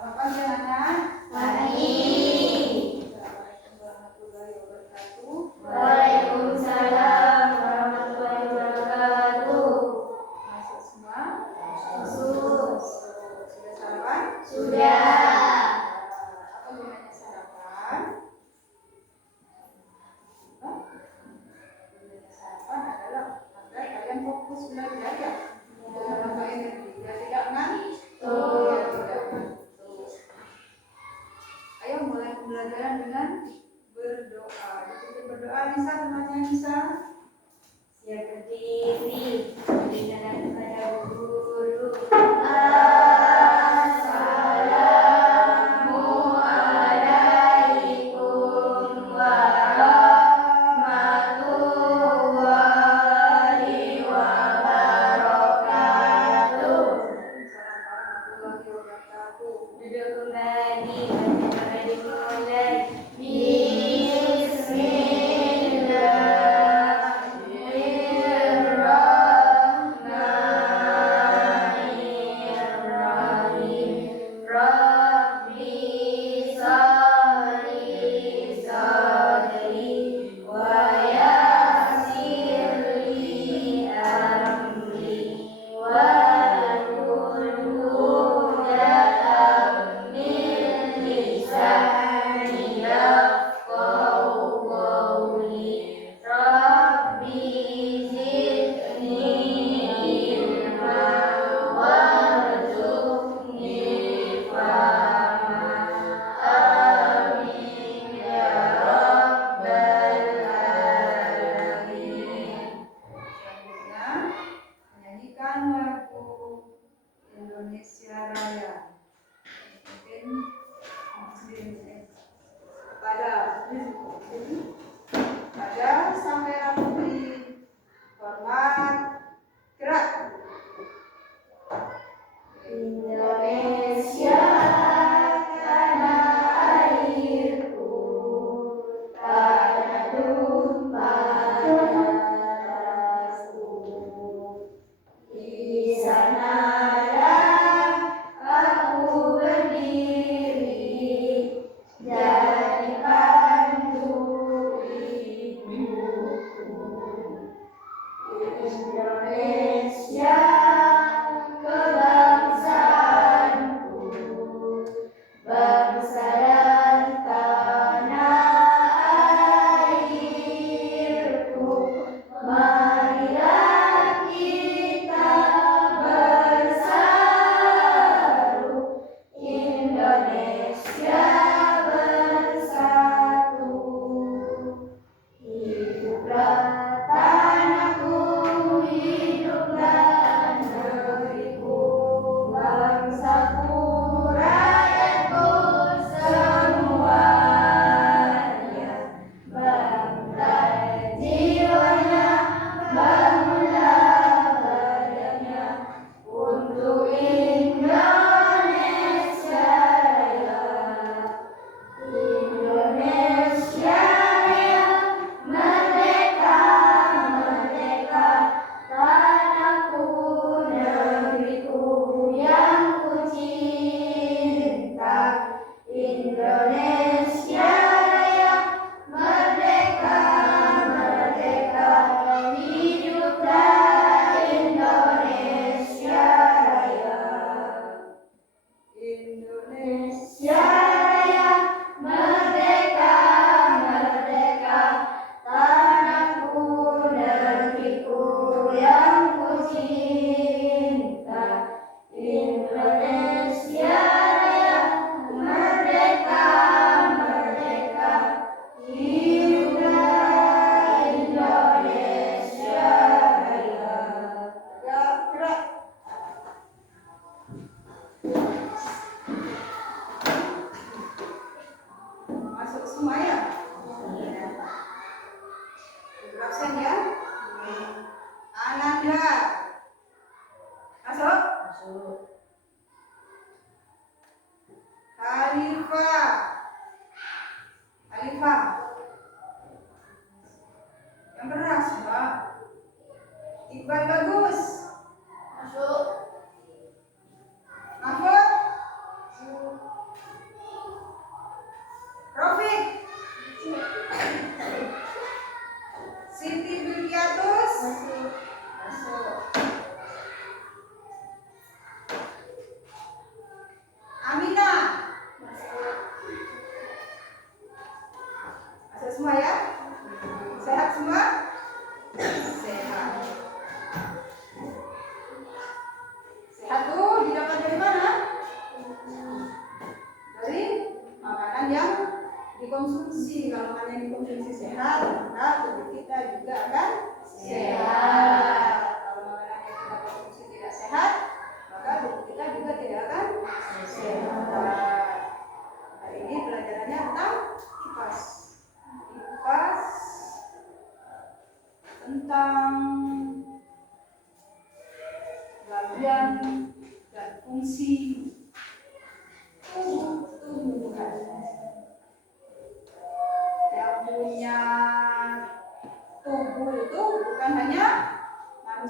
Selamat pagi anak-anak. Pagi. Assalamualaikum warahmatullahi wabarakatuh. Waalaikumsalam warahmatullahi wabarakatuh. Masuk semua? Masuk. Sudah sarapan? Sudah. Apa gunanya sarapan? Gunanya sarapan adalah agar kalian fokus belajar ya. Untuk menambah energi. Biar tidak ngantuk. Biar tidak ngantuk. Ayo mulai pembelajaran dengan berdoa. Kita berdoa, Nisa, semuanya Nisa. Siap berdiri. Berikan kepada guru. Assalamualaikum warahmatullahi wabarakatuh. Assalamualaikum warahmatullahi wabarakatuh. Duduk kembali, baca dimulai. Bismillahirrahmanirrahim. Rabbi sholli sholli wa yassir li amri wahlul 'uqdatam min lisani yafqahu qawli. Rabbi zidni ilma warzuqni fahma. Amin ya rabbal alamin. Selanjutnya, menyanyikan lagu Indonesia Raya. Mungkin pada sampai rapi, hormat, gerak. Indonesia tanah airku, tanah tumpah darahku. Di sanalah aku berdiri.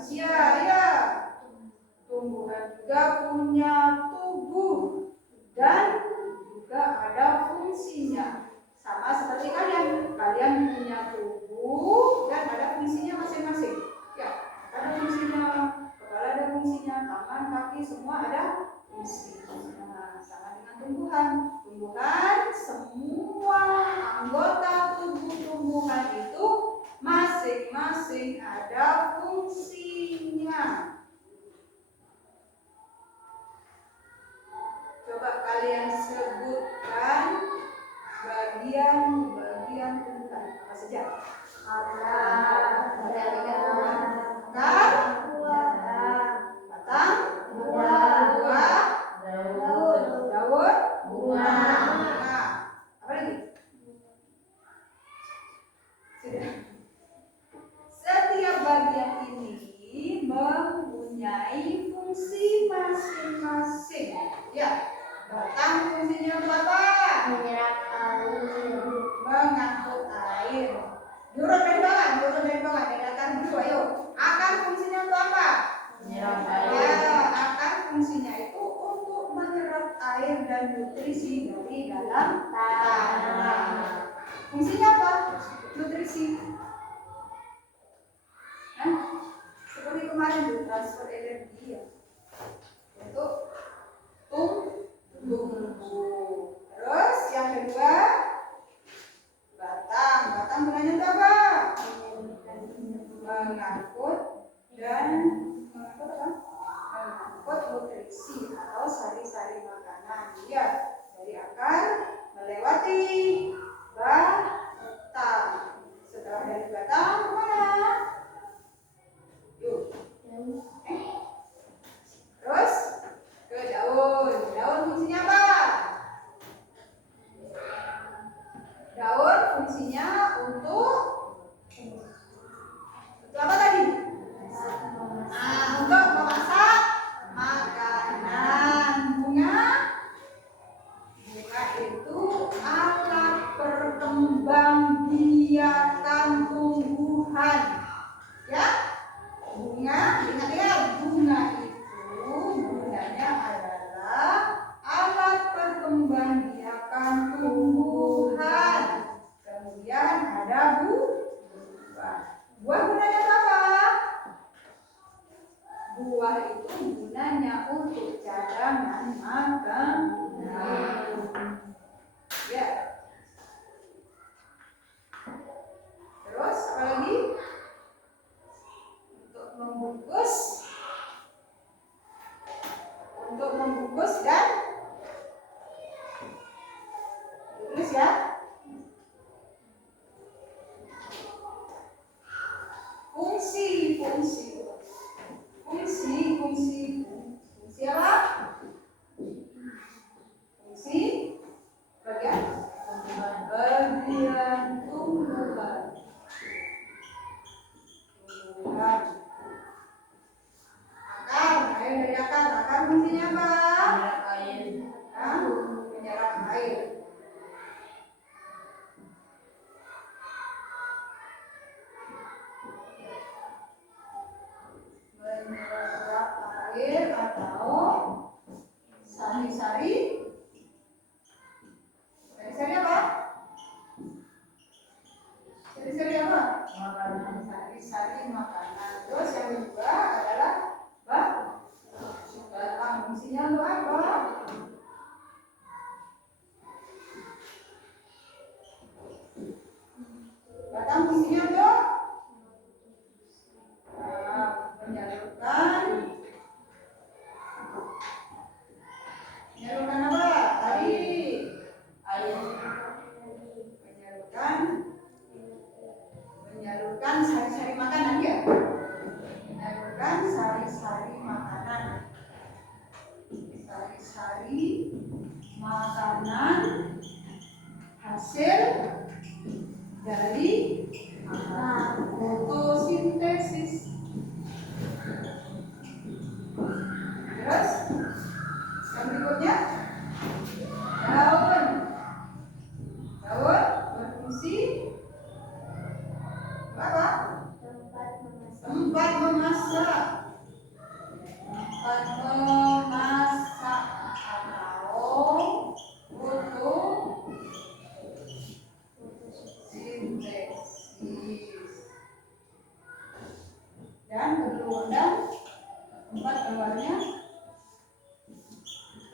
manusia ya. Tumbuhan juga punya tubuh dan juga ada fungsinya. Sama seperti kalian. Kalian punya tubuh dan ada fungsinya masing-masing. Ya, ada fungsinya, kepala ada fungsinya, tangan, kaki semua ada fungsi. Nah, sama dengan tumbuhan. Tumbuhan semua anggota tubuh tumbuhan itu masing-masing ada fungsinya. Coba kalian sebutkan bagian-bagian tumbuhan apa saja? Akar, batang, buah, daun, bunga. Apa lagi? Sudah. Setiap bagian ini mempunyai fungsi masing-masing. Ya, batang fungsinya apa? Mengangkut air. Turun dari bawah, dari akar dulu, ayo. Akar fungsinya untuk apa? Ya, akar fungsinya itu untuk menyerap air dan nutrisi dari dalam tanah. Fungsinya apa? Nutrisi. Hah? Seperti kemarin tuh transfer energi ya. Untuk tumbuh. Terus yang kedua, batang gunanya untuk apa? Mengangkut nutrisi atau sari-sari makanan. Ya, dari akar melewati batang. Setelah dari batang kemana? Yuk. Terus ke daun. Daun fungsinya apa? Daun fungsinya untuk apa tadi? Untuk memasak makanan. Bunga itu alat perkembangbiakan tumbuhan. Ya, bunga, ingat-ingat, bunga itu gunanya adalah alat perkembangbiakan tumbuhan. Kemudian ada buah. Buah gunanya apa? Buah itu gunanya untuk cadangan makanan. Ya. Terus apa lagi? Untuk membungkus dan tulis ya. Fungsi apa? Fungsi bagian tumbuhan. Akar, air dari akar fungsinya apa? Menyerap air. Menyerap air atau sari-sari. Sari-sari apa? Sari-sari apa? Sari-sari makanan. Terus yang kedua adalah batang. Fungsinya untuk apa? Batang fungsinya untuk menyalurkan apa? Tadi air. Menyalurkan sari-sari makanan ya. Menyalurkan sari-sari makanan. Sari-sari makanan hasil dari fotosintesis. Terus yang berikutnya daun berfungsi apa? Tempat memasak.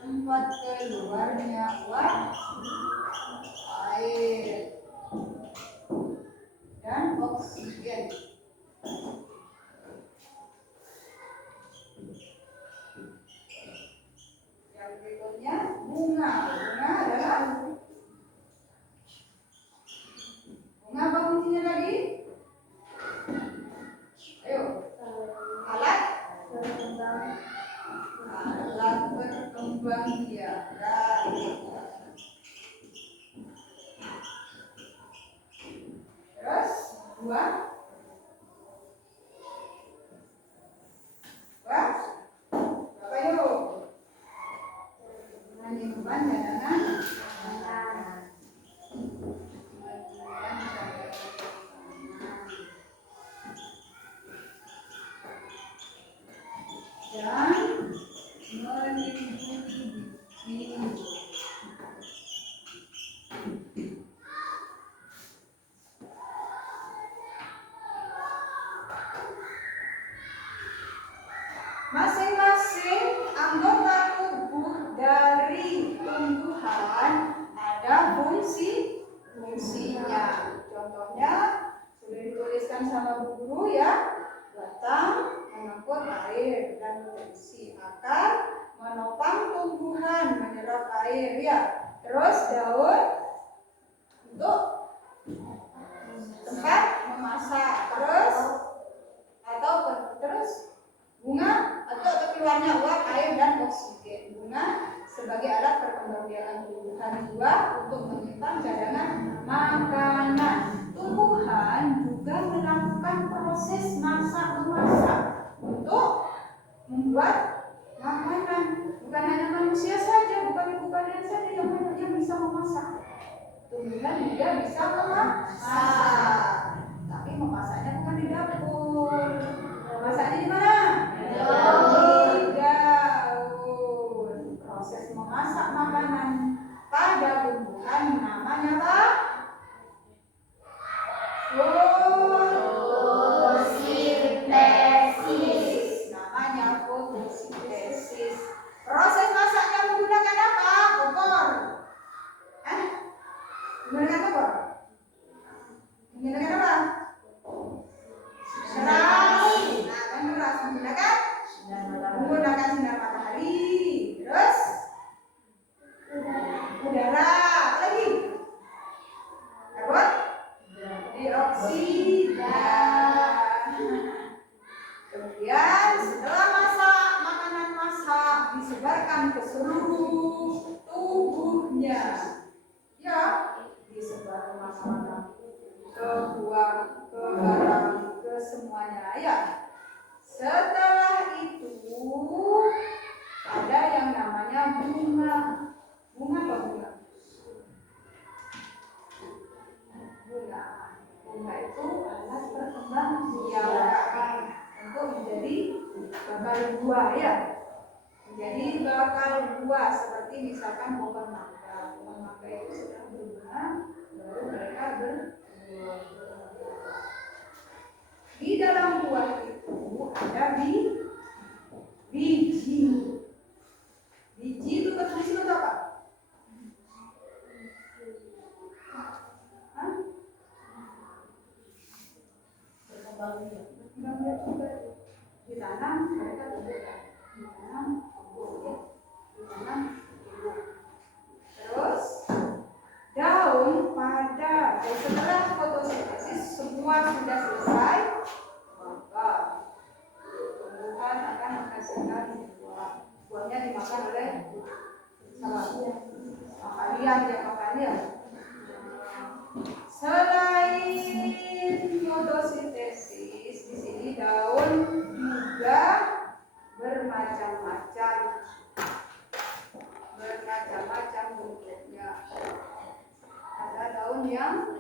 tempat keluarnya uap, air, dan oksigen. Yang berikutnya bunga. Bunga adalah bunga apa fungsinya tadi? Ayo, alat berkembang biak. Terus buah berapa yuk? Menyimpan cadangan dan melindungi diri. Masing-masing anggota tubuh dari tumbuhan ada fungsinya. Contohnya sudah dituliskan sama Bu Guru ya. Batang mengangkut air dan nutrisi, akar menopang tumbuhan menyerap air ya. Terus daun untuk tempat memasak, terus bunga atau keluarnya uap, air dan oksigen. Bunga sebagai alat perkembangbiakan tumbuhan, buah untuk menyimpan cadangan makanan. Tumbuhan juga melakukan proses masak-memasak untuk membuat makanan. Bukan hanya manusia saja, bukan ibu kalian saja yang bisa memasak. Tumbuhan juga bisa memasak, tapi memasaknya bukan di dapur. Memasaknya di mana? Di daun. Proses memasak makanan pada tumbuhan namanya apa? Fotosintesis. Namanya fotosintesis. Proses masaknya menggunakan apa? Kompor. Menggunakan kompor. Menggunakan apa? Sinar. Nah, kan beras menggunakan sinar matahari. Terus udara. Apa lagi? Karbon dioksida. Kemudian setelah makanan masak disebarkan ke seluruh tubuhnya. Ya, disebar kemana-mana, ke buah, ke barang, ke semuanya ya. Setelah itu ada yang namanya bunga. Bunga apa bunga? Bunga itu alat berkembang biak untuk menjadi bakal buah ya. Menjadi bakal buah seperti misalkan pohon mangga. Pohon mangga itu sudah berbunga, baru mereka berbuah. Di dalam buah itu ada biji. Biji itu berfungsi untuk apa? Ditanam mereka tumbuhkan. Ditanam tumbuh. Terus daun pada setelah fotosintesis semua sudah selesai, maka tumbuhan akan menghasilkan buah. Buahnya dimakan oleh kalian yang makannya. Selain fotosintesis, di sini daun juga bermacam-macam bentuknya. Ada daun yang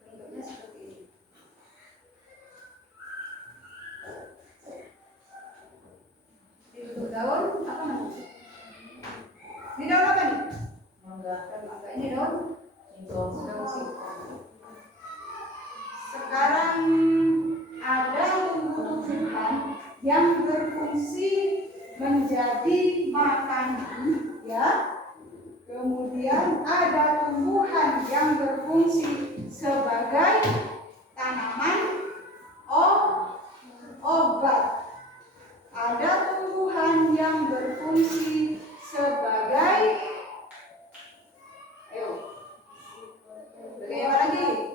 bentuknya seperti ini. Itu daun apa namanya? Ini daun apa nih? Mangga. Ini daun singkong. Sekarang ada tumbuh-tumbuhan yang berfungsi menjadi makanan, Kemudian ada tumbuhan yang berfungsi sebagai tanaman obat. Ada tumbuhan yang berfungsi sebagai apa lagi?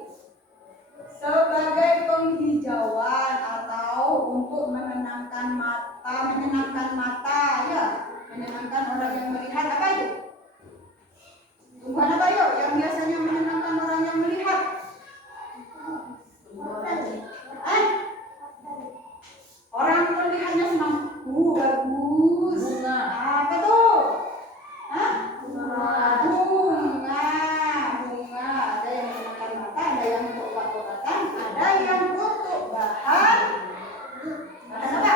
Sebagai penghijauan atau untuk menenangkan mata ya, menyenangkan orang yang melihat. Apa itu? Tumbuhan apa yuk yang biasanya menyenangkan orang yang melihat? Orang melihatnya senang. Bagus. Apa tuh? Bunga. Ada yang menyenangkan mata, ada yang untuk obat-obatan, ada yang untuk bahan apa?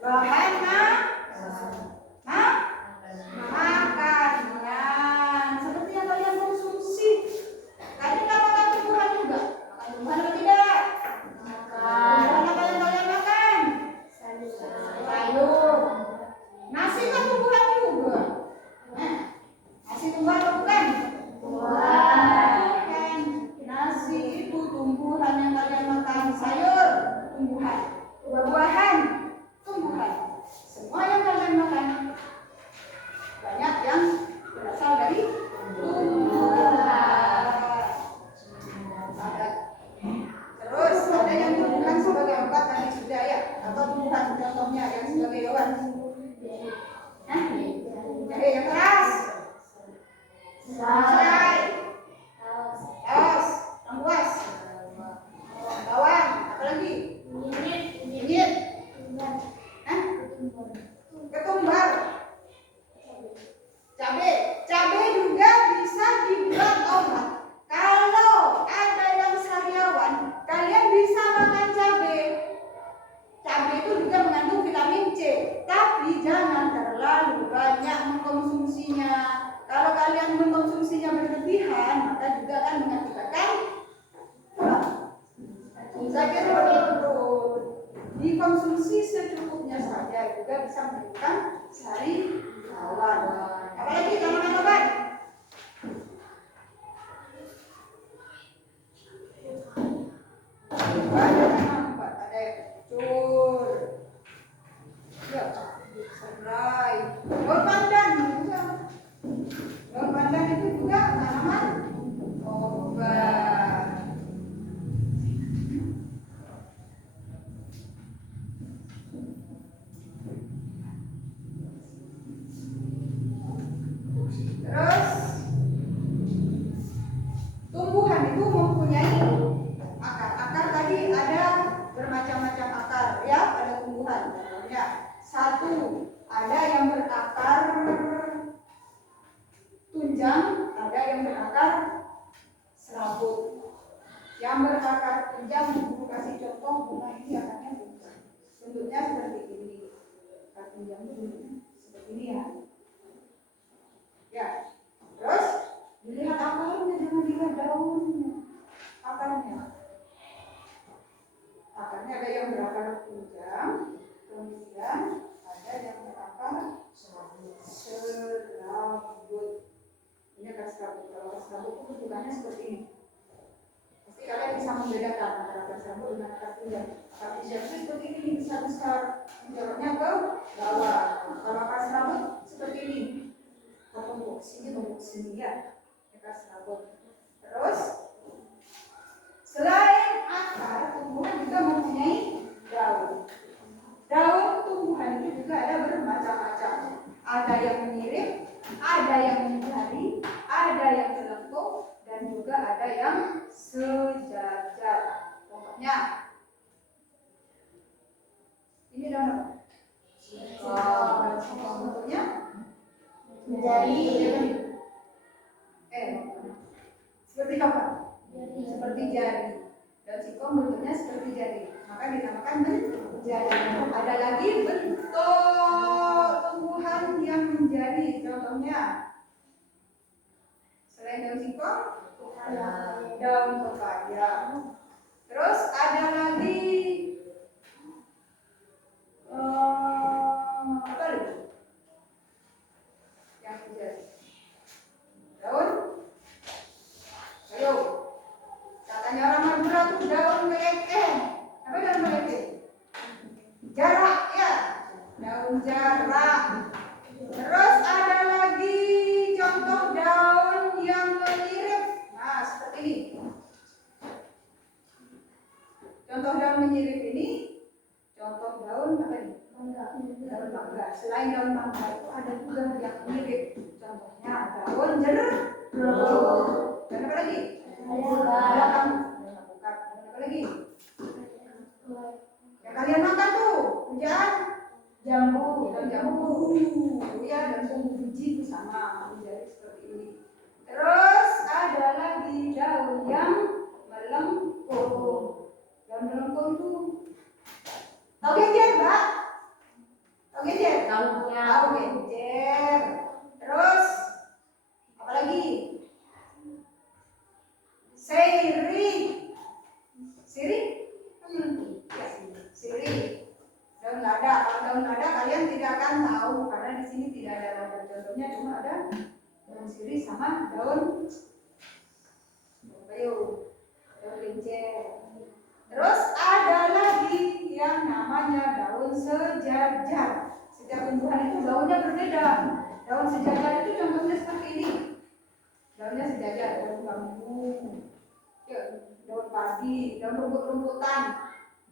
Bahan makanan. Seperti yang kalian konsumsi. Kalian nggak makan tumbuhan juga? Makan tumbuhan atau tidak? Tumbuhan apa yang kalian makan? Sayur. Nasi kan tumbuhan juga. Nasi tumbuhan atau bukan? Bukan. Nasi itu tumbuhan yang kalian makan. Sayur, tumbuhan. Buah-buahan, tumbuhan. Semua yang kalian makan banyak yang berasal dari tumbuhan. Terus ada yang tumbuhan sebagai obat tadi sudah ya, atau tumbuhan contohnya yang sebagai obat. Jadi yang keras, serai, taos, lengkuas, bawang, apa lagi? Kunyit, ketumbar, cabai juga bisa dibuat obat. Kalau ada yang sariawan, kalian bisa makan cabai. Cabai itu juga mengandung vitamin C, tapi jangan terlalu banyak mengkonsumsinya. Kalau kalian mengkonsumsinya berlebihan, maka juga akan mengakibatkan sakit perut. Dikonsumsi secukupnya saja juga bisa menimbulkan sariawan. Apalagi tanaman obat? Ada tanaman obat, ada kencur, ya, serai, daun pandan juga. Daun pandan itu juga tanaman obat. Terus tumbuhan itu mempunyai akar tadi ada bermacam-macam akar ya pada tumbuhan. Contohnya satu, ada yang berakar tunjang, ada yang berakar serabut. Yang berakar tunjang, Ibu kasih contoh bunga ini akarnya tunjang. Bentuknya seperti ini. Akar tunjang itu bentuknya seperti ini ya. Ya. Terus dilihat akarnya, jangan dilihat daunnya. Akarnya ada yang berakar tunjang, kemudian ada yang berakar serabut. Ini akar serabut. Kalau akar serabut itu bentukannya seperti ini. Pasti kalian bisa membedakan antara akar serabut dengan akar tunjang. Akar tunjang itu seperti ini, besar-besar, mencoloknya ke bawah. Kalau akar serabut seperti ini, tumpuk sini ya, akar serabut. Terus selain akar, tumbuhan juga mempunyai daun. Daun tumbuhan itu juga ada bermacam-macam. Ada yang mirip, ada yang menjari, ada yang jelengkung, dan juga ada yang sejajar. Contohnya, ini daun apa? Bentuknya menjadi seperti apa? Seperti jari. Daun singkong bentuknya seperti jari, maka dinamakan menjadi. Ada lagi bentuk tumbuhan yang menjadi. Contohnya selain daun singkong, daun pepaya. Terus ada lagi apa lagi yang menjadi? selain daun mangga itu ada juga yang mirip. Contohnya daun jeruk. Dan apa lagi? Daun alpukat. Dan apa lagi? Yang kalian makan tuh, hujan jambu dan jambu. Ya, dan bumbu biji itu sama menjadi seperti ini. Terus ada lagi daun yang melengkung. Daun melengkung itu tahu genjer, Mbak? Tahu genjer? Tahu genjer. Terus apa lagi? Sirih. Sirih? Ya, sirih. Daun lada. Kalau daun lada kalian tidak akan tahu karena di sini tidak ada lada. Contohnya cuma ada daun sirih sama daun kayu, daun genjer. Terus ada lagi yang namanya daun sejajar. Setiap tumbuhan itu daunnya berbeda. Daun sejajar itu contohnya seperti ini. Daunnya sejajar, daun bambu, daun padi, daun rumput-rumputan,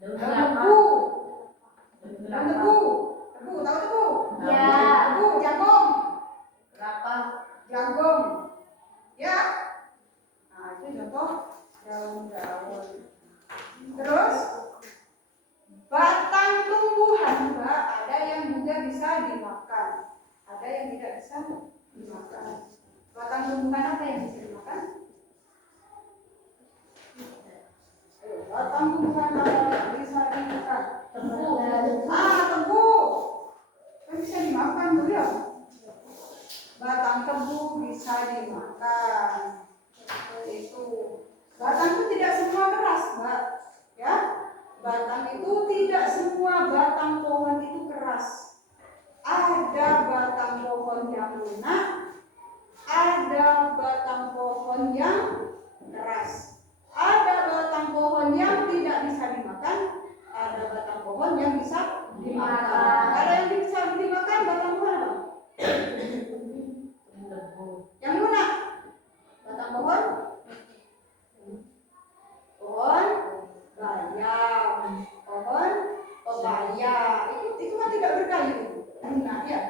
daun tebu. Daun tebu, tahu tebu? Ya. Tebu, jagung. Kelapa. Jagung. Ya. Nah, itu contoh daun-daun. Terus batang tumbuhan, Mbak, ada yang juga bisa dimakan, ada yang tidak bisa dimakan. Batang tumbuhan apa yang bisa dimakan? Ayo, batang tumbuhan apa yang bisa dimakan? Tebu. Tebu. Kan bisa dimakan tuh ya. Batang tebu bisa dimakan. Seperti itu. Batang itu tidak semua keras, Mbak. Ya, batang itu tidak semua batang pohon itu keras. Ada batang pohon yang lunak, ada batang pohon yang keras. Ada batang pohon yang tidak bisa dimakan, ada batang pohon yang bisa dimakan. Ada yang bisa dimakan batang pohon apa? Yang lunak. Batang pohon? Pohon bayam, pohon pepaya. Itu kan tidak berkayu. Lunak ya.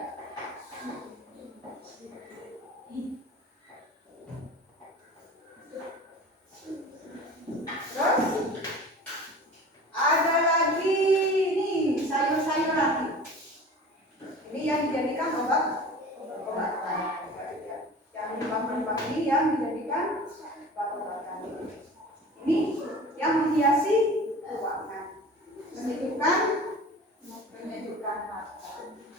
Terus ada lagi nih sayur-sayuran. Ini yang dijadikan obat-obatan. Yang limbah-limbah ini yang dijadikan obat-obatan. Ini yang menghiasi ruangan, menyejukkan mata.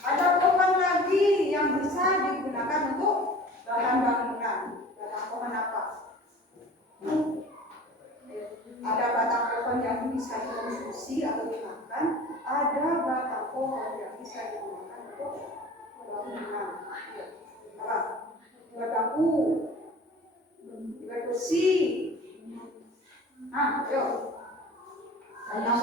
Ada pohon lagi yang bisa digunakan untuk bahan bangunan. Batang pohon apa? Ada batang pohon yang bisa dikonsumsi atau dimakan. Ada batang pohon yang bisa digunakan untuk bangunan. Apa? Bambu, besi. Nah, yuk. Ada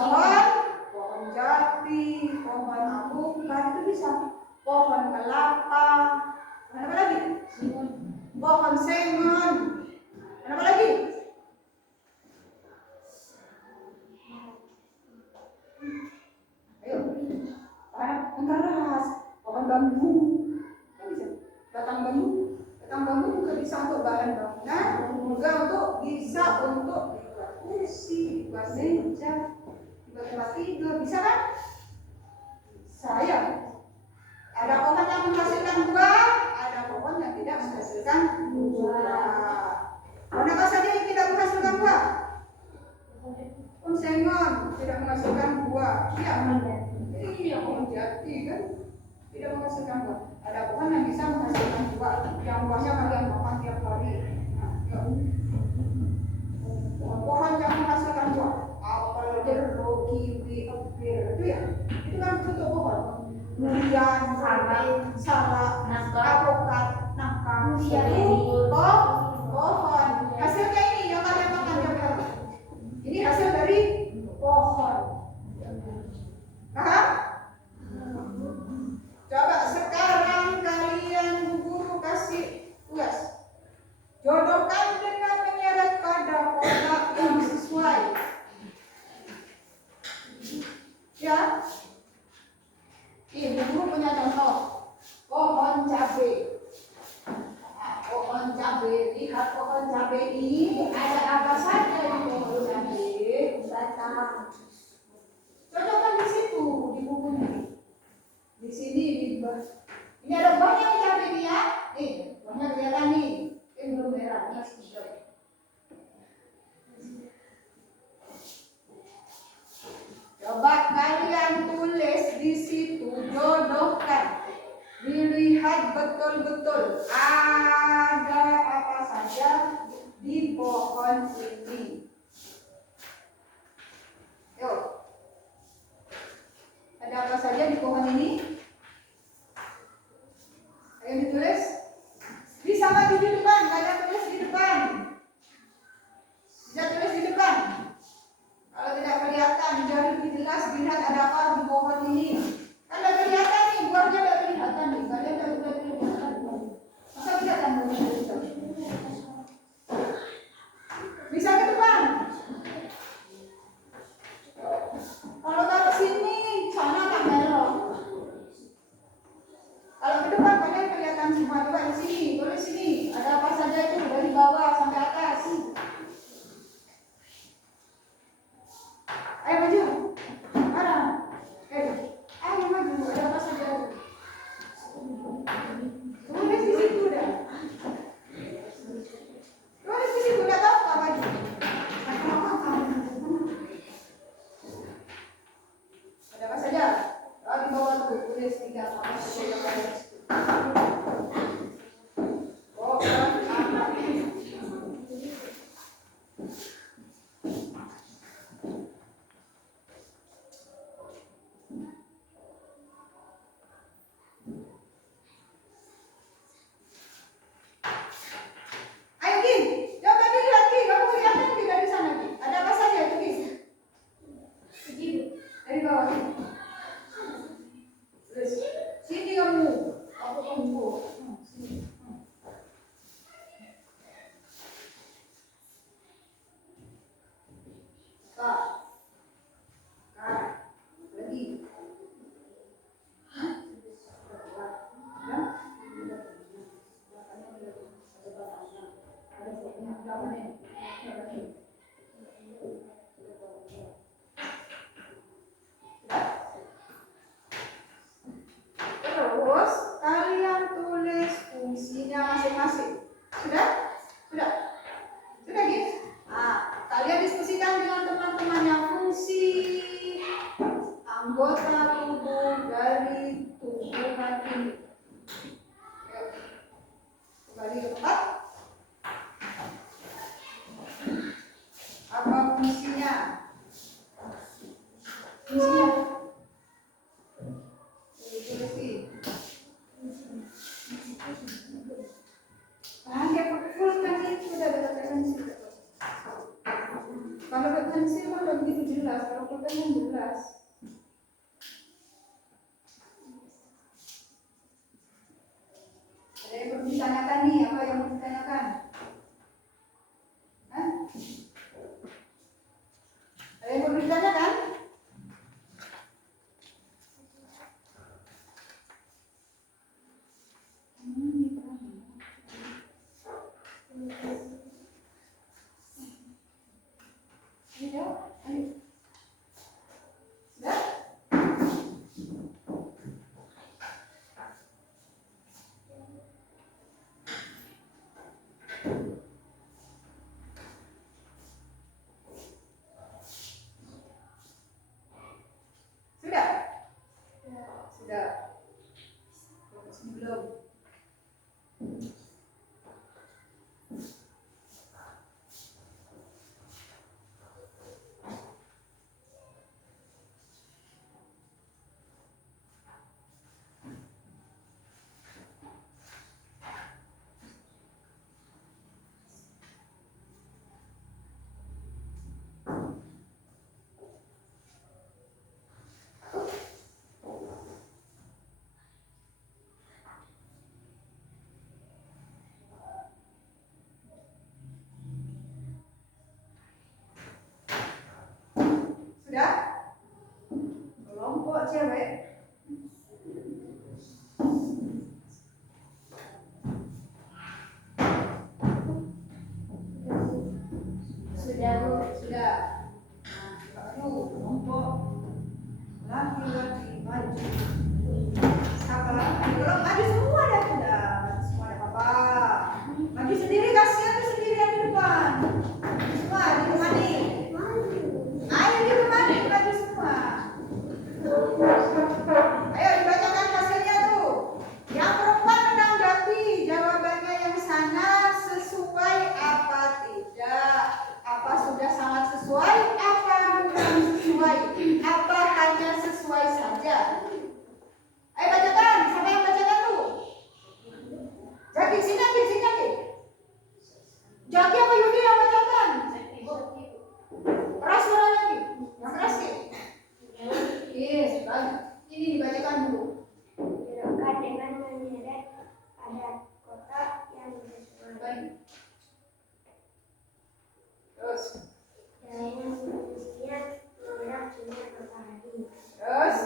pohon jati, pohon alpukat itu bisa. Pohon kelapa. Apa lagi? Pohon sengon. Apa lagi? Ayo. Pohon keras. Pohon bambu. Kan bisa. Batang bambu juga bisa untuk bahan bangunan, juga bisa untuk dibuat kursi, dibuat meja, dibuat tempat tidur, bisa kan? Bisa ya. Ada pohon yang menghasilkan buah, ada pohon yang tidak menghasilkan buah. Pohon apa saja yang tidak menghasilkan buah? Pohon sengon tidak menghasilkan buah. Iya. Ini yang pohon jati kan tidak menghasilkan buah. Ada pohon yang bisa menghasilkan buah, yang buahnya kalian makan tiap hari. Nah, ya. Pohon yang menghasilkan buah, apel, jeruk, kiwi, pir, itu ya. Itu kan bentuk pohon. Durian, salak, alpukat, nangka, pohon. Hasilnya ini yang kalian makan tiap hari. Ini hasil dari pohon. Paham? Coba sekarang kalian guru kasih tugas. Jodohkan dengan menyeret pada kotak yang sesuai. Ya. Ini guru punya contoh. Ini ada buahnya nih cabai ini ya. Buahnya kelihatan nih. Ini belum merah. Ini harus hijau. Coba kalian tulis di situ, jodohkan. Dilihat betul-betul ada apa saja di pohon ini. Yuk. Ada apa saja di pohon ini? Ayo ditulis. Bisa maju di depan, kalian tulis di depan. Bisa tulis di depan. Kalau tidak kelihatan, jadi lebih jelas lihat ada apa di pohon ini. Kan udah kelihatan nih, buahnya udah kelihatan nih. Kalian udah kelihatan. Masa kelihatan buahnya itu? Bisa ke depan. Kalau taruh sini, sana tak belok. Kalau ke depan kalian kelihatan semua. Coba di sini, tulis sini. Ada apa saja itu dari bawah sampai atas. Ayo maju. Mana? Ayo maju. Ada apa saja? Tulis di situ dah. Tulis di situ dah, tahu nggak maju? Ada apa saja? Di bawah tuh tulis 3 apa saja yang ada di situ. Ayo Ki, coba dilihat Ki, kamu kelihatan Ki dari sana Ki. Ada apa saja itu Ki? Dari bawah Ki. Terus sini kamu, aku tunggu. Kak, lagi. Terus kalian tulis fungsinya masing-masing. Sudah? Sudah? Sudah gitu? Kalian diskusikan dengan teman-teman yang fungsi anggota tubuh dari tubuhan ini. Yuk. Kembali ke tempat. Apa fungsinya? Fungsinya? Tulis sih. Pakai full kan itu udah ada pensil. Kalau pakai pensil mah udah begitu jelas, kalau pakai yang jelas. Ada yang perlu ditanyakan nih, apa yang perlu ditanyakan? Hah? Ada yang perlu ditanyakan? Ayo, ayo. Sudah? Sudah? Sudah. Belum. Jaki, sini Jaki. Jaki apa Yudi yang bacakan? Keras suara lagi. Yang keras sih. Yes, bagus. Ini dibacakan dulu. Belokkan dengan menyeret pada kotak yang sesuai. Terus. Daun fungsinya menyerap sinar matahari. Terus.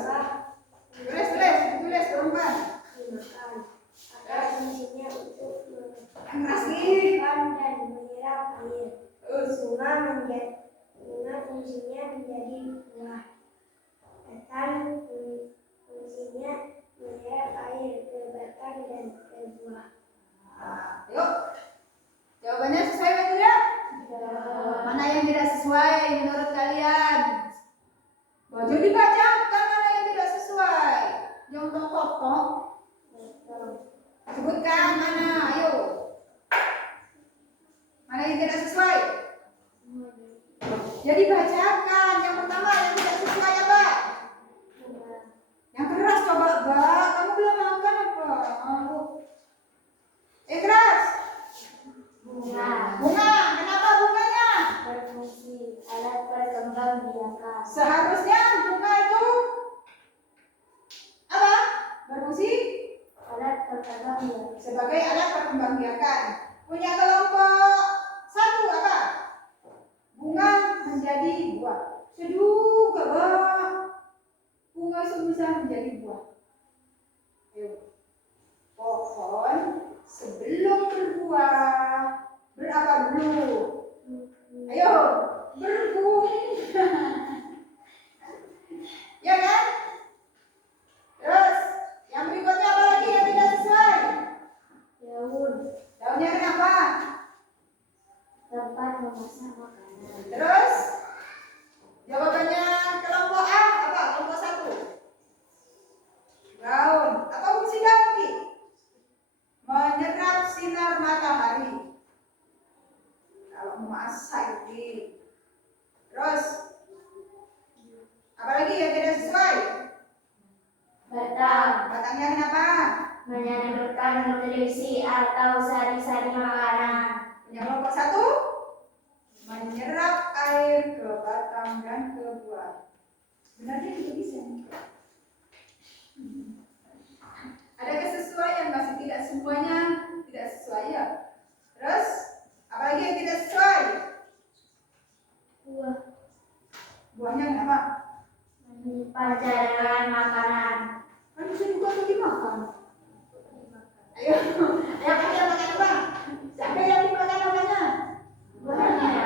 Tulis perempuan. Dimakan. Ada fungsinya untuk Yang keras nih. menghasilkan dan menyerap air. Terus. Bunga fungsinya menjadi buah. Batang fungsinya menyerap air ke batang dan ke buah. Nah, yuk. Jawabannya sesuai atau tidak? Mana yang tidak sesuai menurut kalian? Baju dibacakan mana yang tidak sesuai? Yang tokoh. Sebutkan mana, ayo. Mana yang tidak sesuai? Jadi bacakan. Yang pertama yang tidak sesuai apa? Yang keras coba, Mbak. Kamu belum makan apa? Keras. Bunga. Kenapa bunganya? Berfungsi alat perkembang biakan. Seharusnya bunga itu apa? Berfungsi Alat perkembang biakan. sebagai alat perkembangbiakan. Punya kelompok 1 apa? Bunga menjadi buah. Seduga, Mbak. Bunga itu bisa menjadi buah. Ayo. Pohon sebelum berbuah berapa dulu? Ayo, berbunga. Ya kan? Terus, yang berikutnya apa lagi yang tidak sesuai? Daun Daunnya kenapa? tempat memasak makanan. Terus, jawabannya kelompok A apa? Kelompok 1. Daun. Apa fungsi daun, Ki? Menyerap sinar matahari. Kalau memasak, Ki. Terus, apa lagi yang tidak sesuai? Batang Batangnya kenapa? menyalurkan nutrisi atau sari-sari makanan. Yang kelompok 1 menyerap air ke batang dan ke buah. Sebenarnya juga bisa. Ada kesesuaian, masih tidak semuanya tidak sesuai ya. Terus apa lagi yang tidak sesuai? Buah Buahnya kenapa? menyimpan cadangan makanan. Kan bisa juga untuk dimakan. Ayo, kalian makan apa? Siapa yang dimakan apanya? Buahnya.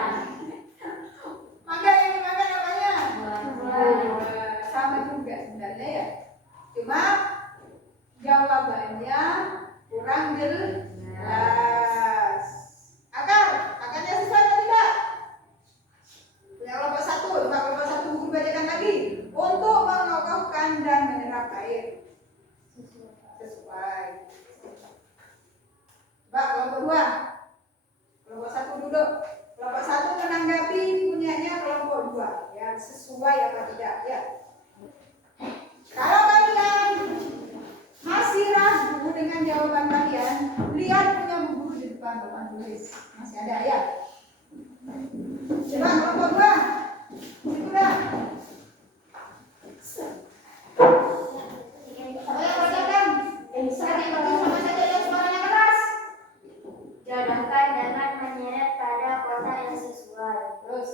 Mangga yang dimakan apanya? Buah. Sama juga sebenarnya ya. Cuma jawabannya kurang jelas. Akarnya sesuai atau tidak? Punya kelompok 1, coba kelompok 1 buku bacakan lagi. Untuk mengokohkan dan menyerap air. Sesuai. Coba kelompok 2. Kelompok 1 dulu. Kelompok 1 menanggapi punyanya kelompok 2. Ya, sesuai apa tidak ya. Kalau kalian masih ragu dengan jawaban kalian, lihat punya buku di depan papan tulis. Masih ada ya? Coba kelompok 2. Itu dah. Apa yang bacakan? Saya ikuti sama saja yang suaranya keras. Jodohkan dengan menyeret pada kotak yang sesuai. Terus,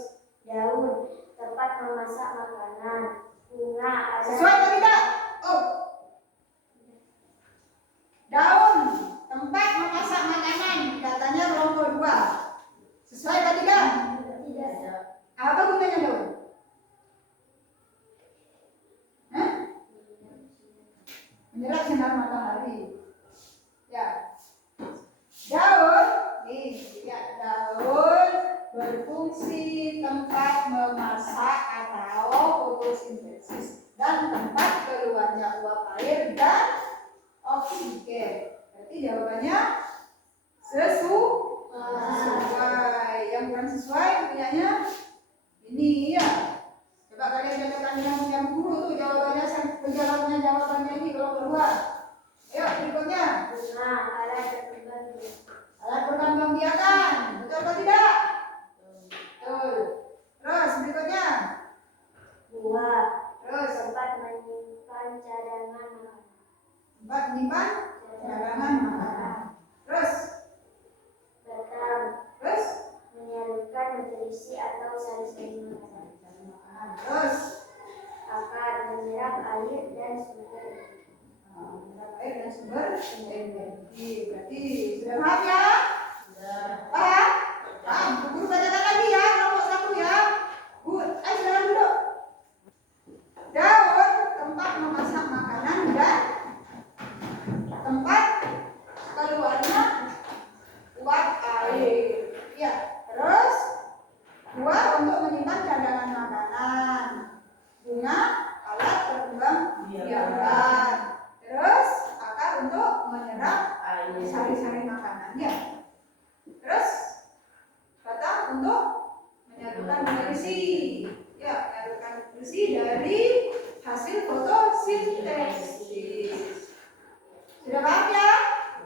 Daun tempat memasak makanan. Bunga ada sesuai atau tidak? Oh. Daun tempat memasak makanan, katanya kelompok 2. Sesuai atau tidak? tidak. Apa gunanya daun? Hah? Menyerap sinar matahari. Ya. Daun, nih, lihat daun berfungsi tempat memasak atau fotosintesis dan tempat keluarnya uap air dan oksigen. Berarti jawabannya sesuai. Yang kurang sesuai punyanya ini ya. Coba kalian cocokkan dengan punya guru tuh jawabannya jawabannya ini kalau kedua. Ayo berikutnya. Bunga alat perkembang berisi atau sari-sari makanan. Terus Akar menyerap air dan sumber. menyerap air dan sumber energi. Berarti sudah paham ya? Paham? Paham. Guru bacakan lagi ya, kelompok 1 ya. Bu, ayo silakan duduk. Daun tempat memasak makanan dan tempat keluarnya uap air. Ya, terus gua untuk menyimpan cadangan makanan. Bunga alat berkembang biakan. Terus akar untuk menyerap sari-sari makanannya. Terus batang untuk menyalurkan nutrisi. Ya, menyalurkan nutrisi dari hasil fotosintesis. Sudah paham ya?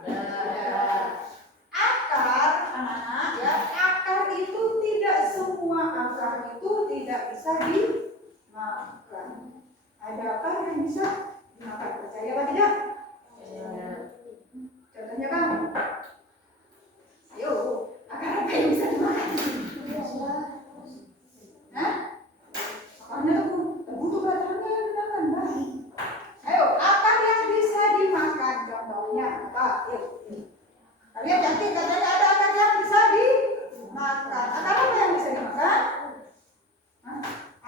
Sudah. Akar, anak-anak ya, akar itu tidak semua akar itu tidak bisa dimakan. Ada akar yang bisa dimakan, percaya apa tidak? Contohnya Bang. Ayo, akar apa yang bisa dimakan? Hah? Akarnya tebu tuh batangnya yang dimakan, Bang. Ayo, akar yang bisa dimakan, contohnya apa? Yuk. Kalian yakin katanya ada akar yang bisa dimakan? Akar apa yang bisa dimakan? Hah?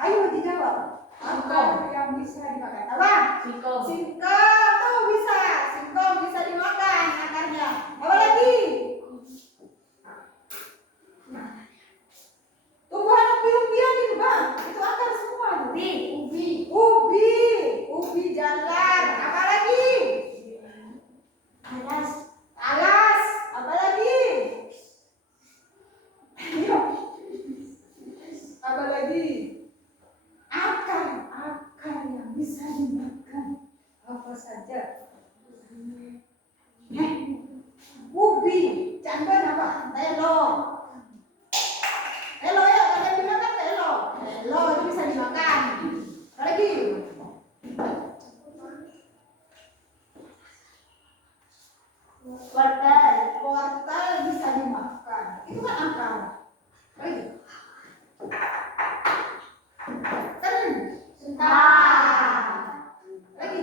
Ayo dijawab. Akar yang bisa dimakan apa? Singkong. Singkong tuh bisa. Singkong bisa dimakan akarnya. Apa lagi? Tumbuhan umbi-umbian itu Bang. Itu akar semua. Ubi jalar. Apa lagi? Alas. Apa lagi? Ayo. Apa lagi? Akar yang bisa dimakan. Apa saja? Ubi. Jangan apa? Telo. Telo ya, kalian bilang kan telo. Telo itu bisa dimakan. Apa lagi? Wortel bisa dimakan. Itu kan akar. Lagi. Lagi.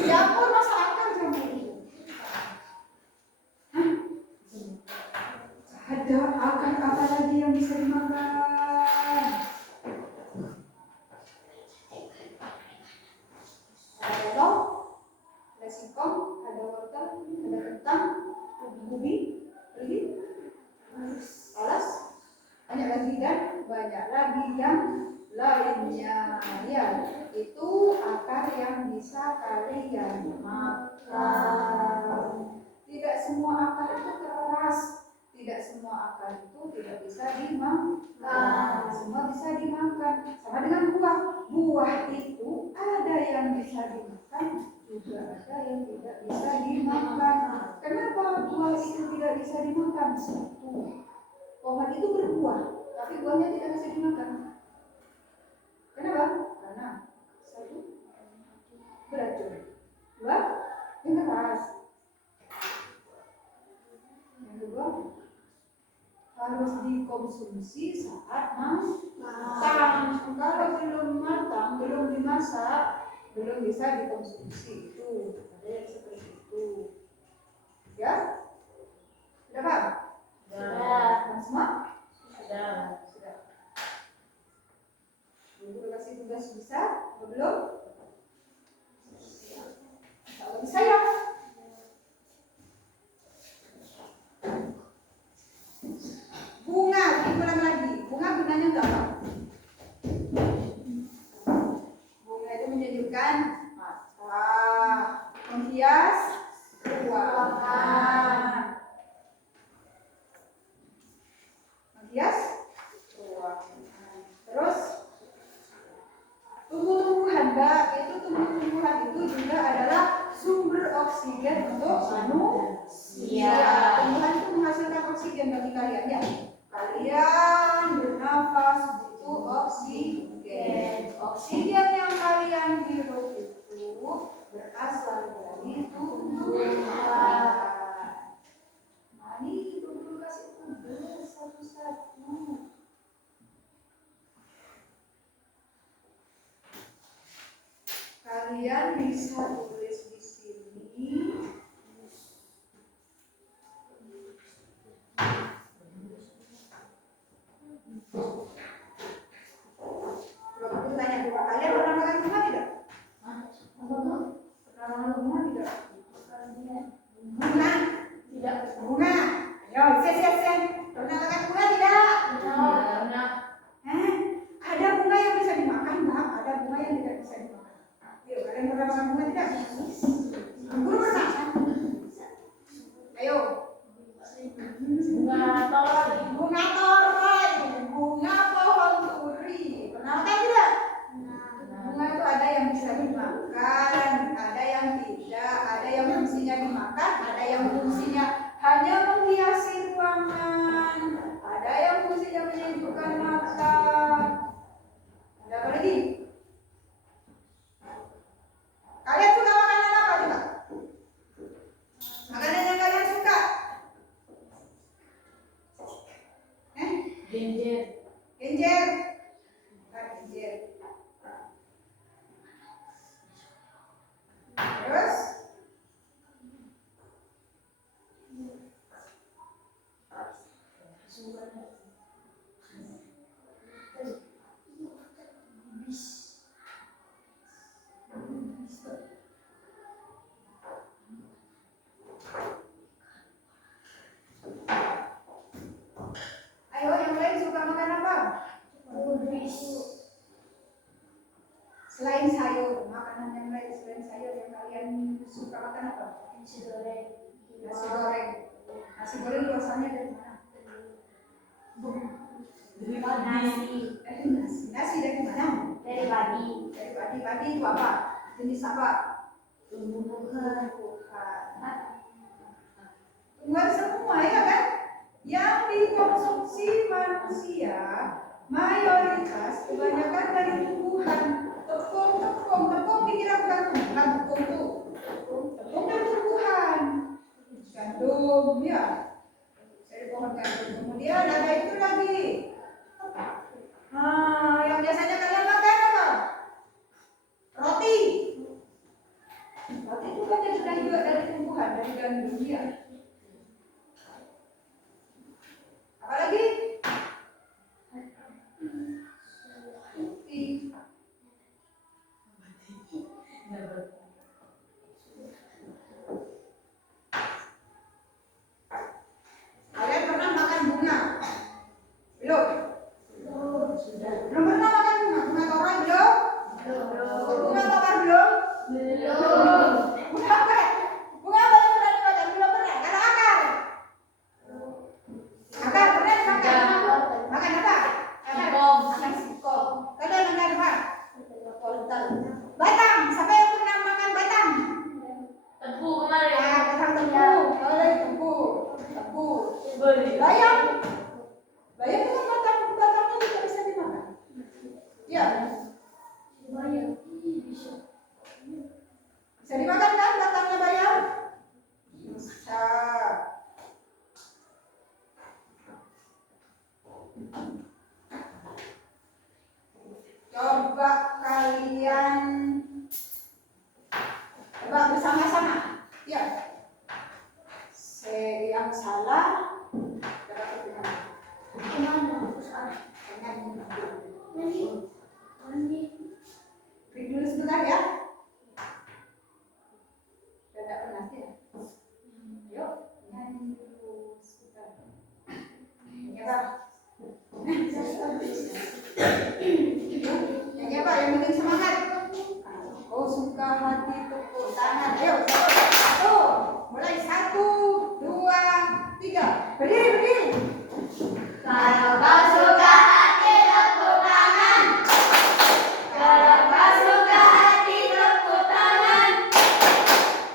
Jamur masa akar jamur itu. Ada akar apa lagi yang bisa dimakan? Ada telur, ada singkong, ada wortel, ada kentang, ubi, lagi, alas, banyak lagi dan banyak lagi yang lainnya. Ya, itu akar yang bisa kalian makan. Tidak semua akar itu keras, tidak semua akar itu tidak bisa dimakan. Semua bisa dimakan. Sama dengan buah. Buah itu ada yang bisa dimakan, juga ada yang tidak bisa dimakan. Kenapa buah itu tidak bisa dimakan? Satu, pohon itu berbuah, tapi buahnya tidak bisa dimakan. Kenapa? Karena satu, beracun. Dua, yang keras. Yang kedua, harus dikonsumsi saat matang. Kalau belum matang, belum dimasak, belum bisa dikonsumsi. Itu ada yang seperti itu. Ya? Sudah paham? Sudah. Semua? Sudah. Ibu kasih tugas bisa atau belum? Kalau bisa ya. Bunga, diulang lagi. Bunga gunanya untuk apa? Bunga itu menunjukkan mata, menghias ruangan. Menghias ruangan. Terus tumbuh-tumbuhan, Mbak, itu tumbuh-tumbuhan itu juga adalah sumber oksigen untuk manusia. Tumbuhan itu menghasilkan oksigen bagi kalian ya. Kalian bernafas butuh oksigen. Oksigen yang kalian hirup itu berasal dari tumbuhan. Kalian bisa tulis di sini. Aku tanya dulu, kalian pernah makan bunga tidak? Pernah makan bunga tidak? Bunga? Tidak. Bunga? Ayo, sen. Pernah makan bunga tidak? Pernah. Ada bunga yang bisa dimakan, Mbak. Ada bunga yang tidak bisa dimakan. Ayo, kalian pernah makan bunga tidak? Guru pernah? Ayo. Bunga torai. Bunga torai, bunga pohon duri. Pernah makan tidak? Bunga itu ada yang bisa dimakan, ada yang tidak, ada yang fungsinya dimakan, ada yang fungsinya hanya menghiasi ruangan, ada yang fungsinya menyejukkan mata. Ada apa lagi? Kalian suka makanan apa juga? Makanan yang kalian suka? Genjer. Genjer. Genjer. Terus? Ayo, yang lain suka makan apa? Selain sayur, makanan yang lain selain sayur yang kalian suka makan apa? Nasi goreng. Nasi goreng. Nasi goreng asalnya dari mana? Nasi dari mana? Dari padi. Dari padi. Padi itu apa? Jenis apa? Tumbuhan. Tumbuhan semua ya kan? Yang dikonsumsi manusia mayoritas kebanyakan dari tumbuhan. Tepung dikira bukan tumbuhan, tepung dari tumbuhan. Gandum ya, dari pohon gandum. Kemudian ada itu lagi. Yang biasanya kalian makan apa? Roti. Roti itu kan juga dari tumbuhan, dari gandum ya. Apalagi? Kalian pernah makan bunga? Belum? Belum pernah makan bunga? Bunga torai belum? Bunga mawar belum? Bunga apa? Bunga apa yang pernah dimakan? Belum pernah? Kalau akar? Akar pernah dimakan? Makan apa? Makan singkong. Kalian makan apa? Batang. Siapa yang pernah makan batang? Tebu kemarin. Batang tebu. Tebu. Bayam. Bayam itu batangnya tidak bisa dimakan. Ya. Bisa dimakan kan batangnya bayam? Bisa. Coba kalian bersama-sama. Ya. Yang salah break dulu sebentar ya. Tidak pernah ya. Yuk, nyanyi dulu sebentar. Ya Pak. Nyanyi apa? Yang penting semangat. Oh suka hati tepuk tangan. Ayo, satu. Mulai 1, 2, 3. Berdiri. Kalau kau suka hati tepuk tangan. Kalau kau suka hati tepuk tangan.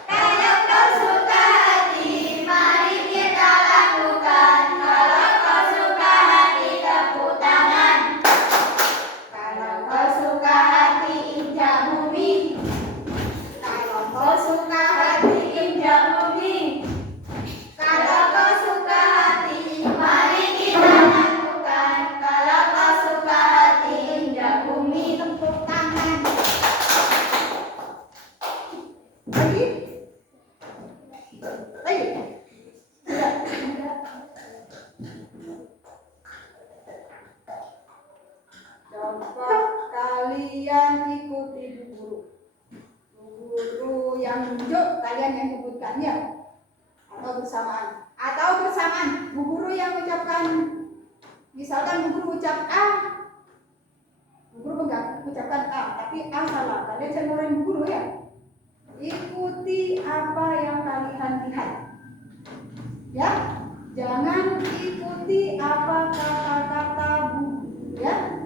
Kalau kau suka hati mari kita lakukan. Kalau kau suka hati tepuk tangan. Kalau kau suka hati injak bumi. Kalau kau suka hati Lagi? Lagi? Tidak. Coba kalian ikuti Bu Guru. Bu Guru yang tunjuk, kalian yang sebutkan ya. Atau bersamaan. Atau bersamaan. Bu Guru yang ucapkan, misalkan Bu Guru ucap A, Bu Guru ucapkan A, tapi A salah. Kalian jangan ngelain Bu Guru ya. Ikuti apa yang kalian lihat. Ya, jangan ikuti apa kata-kata Bu, ya.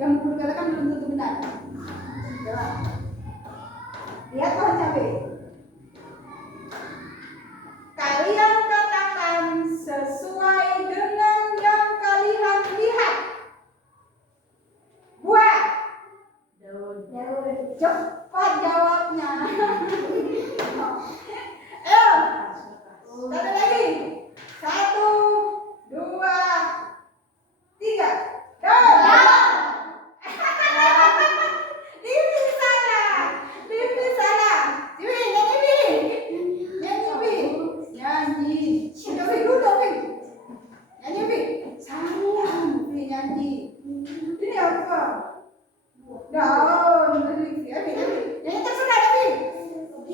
Yang Bu Guru katakan belum tentu benar. Ya. Lihat pohon cabai. Kalian katakan sesuai dengan yang kalian lihat. Buah. Daun. Cepat jawabnya. Ayo. Satu lagi. 1, 2, 3. Daun. Livi salah. Livi salah. Livi, nyanyi Bi. Nyanyi. Udah Bi, udah Bi. Nyanyi Bi. Sayang Bi nyanyi. Ini apa? Daun. Nyanyi terserah ya Bi.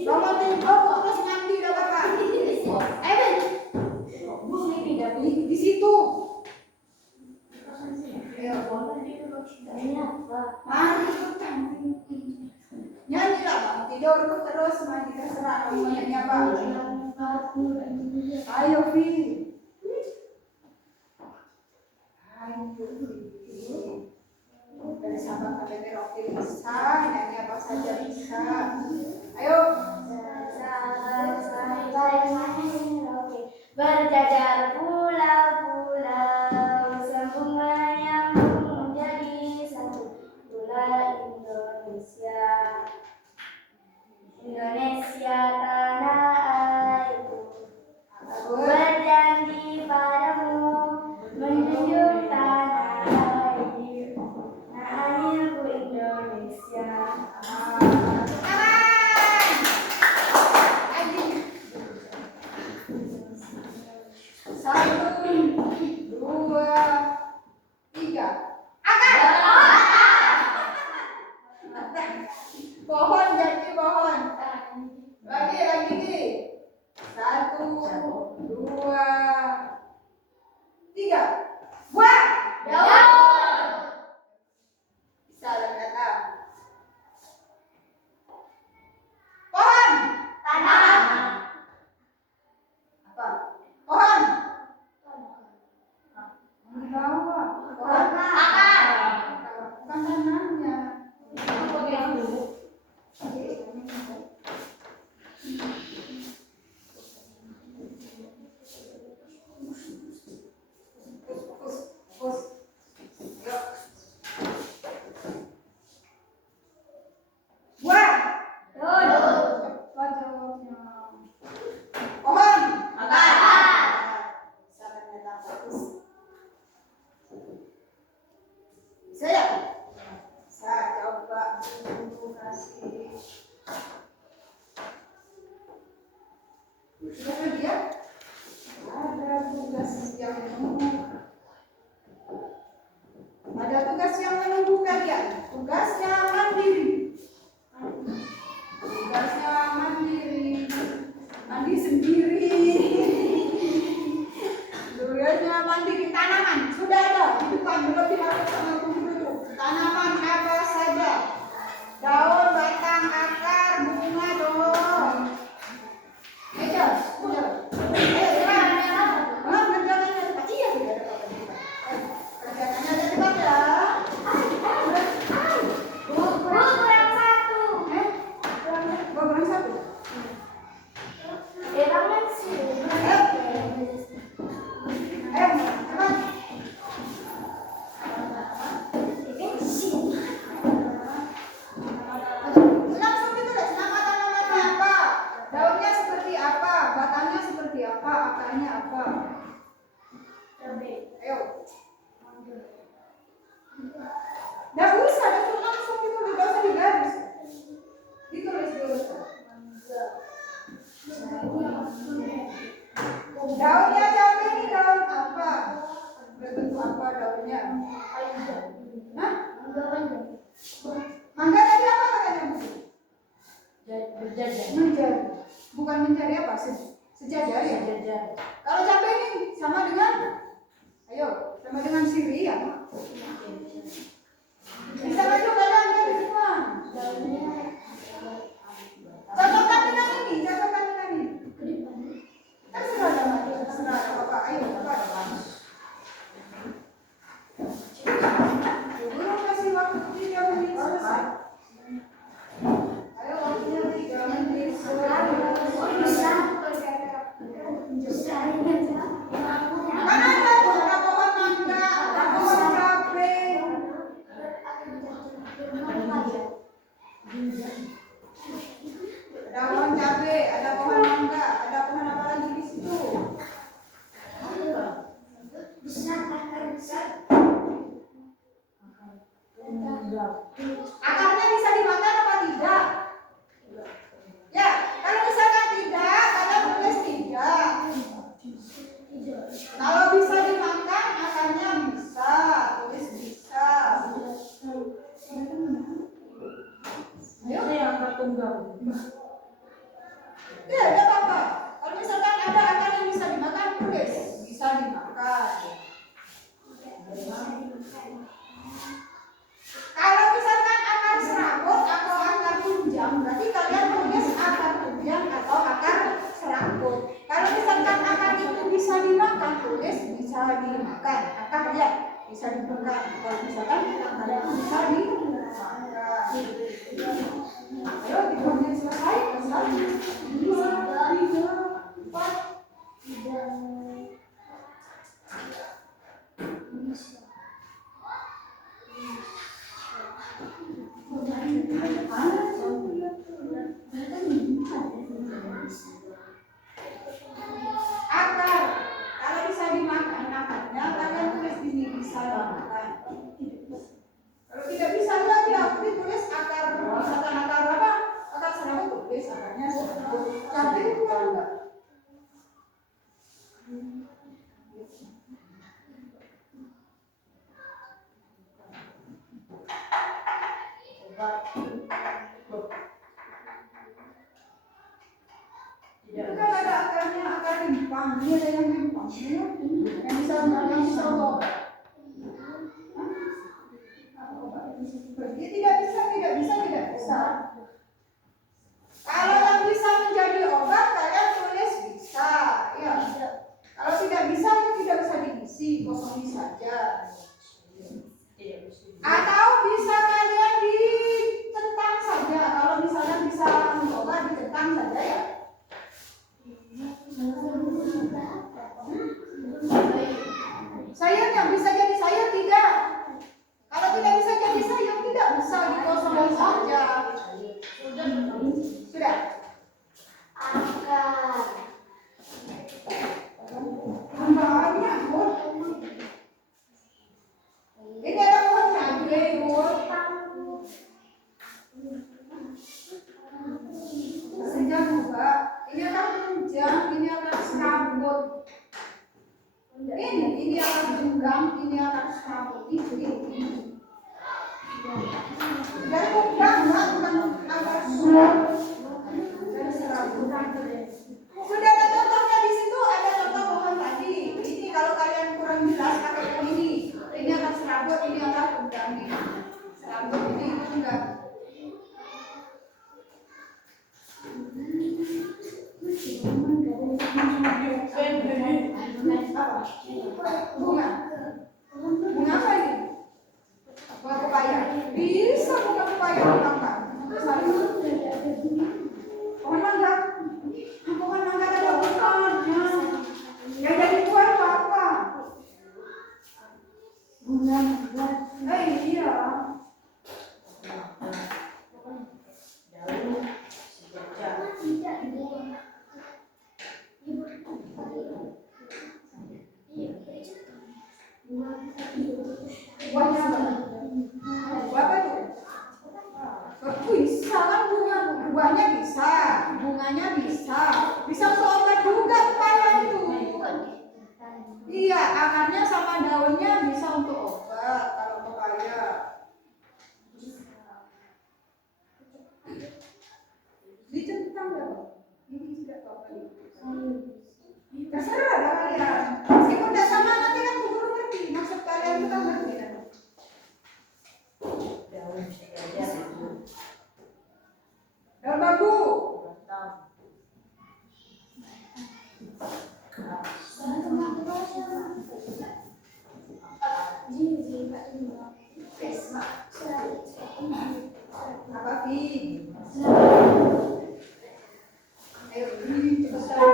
Bangun tidur terus mandi udah apa? Ayo Bi. Di situ. Mari nyanyi lah Bang. Tidur terus mandi terserah kamu mau nyanyi apa. Ayo Vi. Ayo Vi. Dari Sabang sampai Merauke bisa nyanyi apa saja bisa. Ayo. Berjajar pulau-pulau, sambung menyambung menjadi satu. Pulau Indonesia, Indonesia tanah airku. Aku berjanji padamu menjunjung tanah airku Indonesia. Satu, 2, 3. Pohon jadi pohon. Lagi nih. 1, 2, 3. Buah. Daun. Bisa kata. Pohon. Tanah. Apa? Pohon. Bawah. Pohon. Akar. Bukan tanahnya. Buah. Daun. Cepat jawabnya. Pohon. Akar. Bisa ternyata bagus. Saya. Saya coba dulu kasih. Sudah lagi ya? Ada tugas yang menunggu. Ada tugas yang menunggu kalian. Tugasnya mandiri. Tugasnya mandiri. Mandi sendiri. Tugasnya mandiri. Tanaman sudah ada di depan, belum dihapus sama guru. Tanaman apa saja? Daun, batang, akar, bunga, doang. Ayo, udah. Kerjaannya cepat. Iya, sudah ada kerjaannya ada cepat ya. Kurang satu. Kurang satu. Kurang sih. Cepat. Langsung gitu deh, nama tanamannya apa? Daunnya seperti apa? Batangnya seperti apa? Akarnya apa? Ayo. Nggak usah, langsung gitu, nggak usah digaris. Ditulis dulu. daunnya? Hah? Mangga tadi apa katanya Bu? Menjadi. Bukan menjadi apa? Sejajar ya? Kalau cabai ini sama dengan, ayo, sama dengan sirih ya? Bisa maju kalian dari semua. Cocokkan dengan ini, cocokkan dengan ini. Terserah sama, terserah Bapak. Ayo, Bapak. Guru kasih waktu 3 menit selesai. Ayo, waktunya 3 menit selesai. Kan ada tuh, ada pohon mangga, ada pohon cabai. Ada pohon cabai, ada pohon mangga, ada pohon apa lagi di situ? Akarnya bisa dimakan apa tidak? Ya, kalau misalkan tidak, kalian tulis tidak. Kalau bisa dimakan, akarnya bisa, tulis bisa. Ayo. Ya, ada apa-apa. Kalau misalkan ada akar yang bisa dimakan, tulis bisa dimakan. Kalau misalkan akar serabut atau akar tunjang, berarti kalian tulis akar tunjang atau akar serabut. Kalau misalkan akar itu bisa dimakan, tulis bisa dimakan. Akar ya bisa dimakan. Kalau misalkan akar itu bisa dimakan. Ayo, dibuatnya selesai. 1, 2, 3, 4. Akar, kalau bisa dimakan akarnya, kalian tulis ini bisa dimakan. Kalau tidak bisa lagi, aku ditulis akar, misalkan akar apa? Akar serabut, tulis akarnya serabut. Cabai itu kan enggak. Itu kan ada akarnya, akar rimpang. Ini ada yang rimpang, yang bisa obat. Dia tidak bisa. Kalau yang bisa menjadi obat, kalian tulis bisa. Ya. Kalau tidak bisa, itu tidak bisa diisi, kosongin saja. Atau bisa kalian dicentang saja. Kalau misalnya bisa obat, dicentang saja ya. Sayurnya bisa jadi sayur tidak? Kalau tidak bisa jadi sayur, tidak bisa dikosongin saja. Sudah? Akar. Banyak, Bud. Ini ada pohon cabai, Bud. Senja juga. Ini akan tunjang, ini akan serabut. Ini akan tunggang, ini akan serabut. Ini. Dari tunggang, bukan akan serabut. Dari serabut. Sudah ada contohnya di situ, ada contoh pohon tadi. Ini kalau kalian kurang jelas pakai ini. Ini akan serabut, ini akan tunggang. Serabut ini tunggang. Bunga. Bunga apa ini? Bunga pepaya. Bisa bunga pepaya dimakan. Pohon mangga. Pohon mangga ada buahnya. Yang jadi buah itu apa? Bunga mangga. Iya. Buahnya apa? Buah apa itu? Bisa kan buahnya bisa, bunganya bisa untuk obat juga pepaya itu. Iya, akarnya sama daunnya bisa untuk obat. Terserah lah kalian. Meskipun tidak sama nanti kan guru ngerti. Maksud kalian itu kan ngerti kan? Daun bambu. Apa Fi? Ayo cepetan.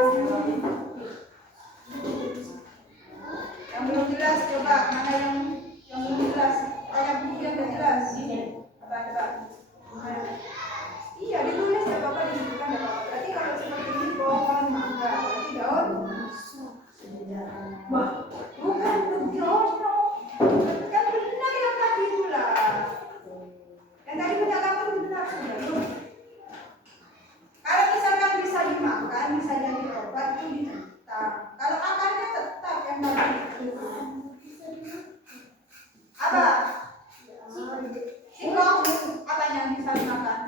Yang belum jelas coba mana yang belum jelas? Ayat buku yang belum jelas. Apa? Iya ditulis ya Bapak disebutkan ya Bapak. Berarti kalau seperti ini pohon mangga berarti daun. Wah, bukan begono. Kan benar yang tadi itu lah. Yang tadi punya kamu benar sudah belum? Kalau misalkan bisa dimakan, bisa jadi obat itu ditentang. Kalau akarnya tetap yang tadi itu. Apa? Singkong, apa yang bisa dimakan?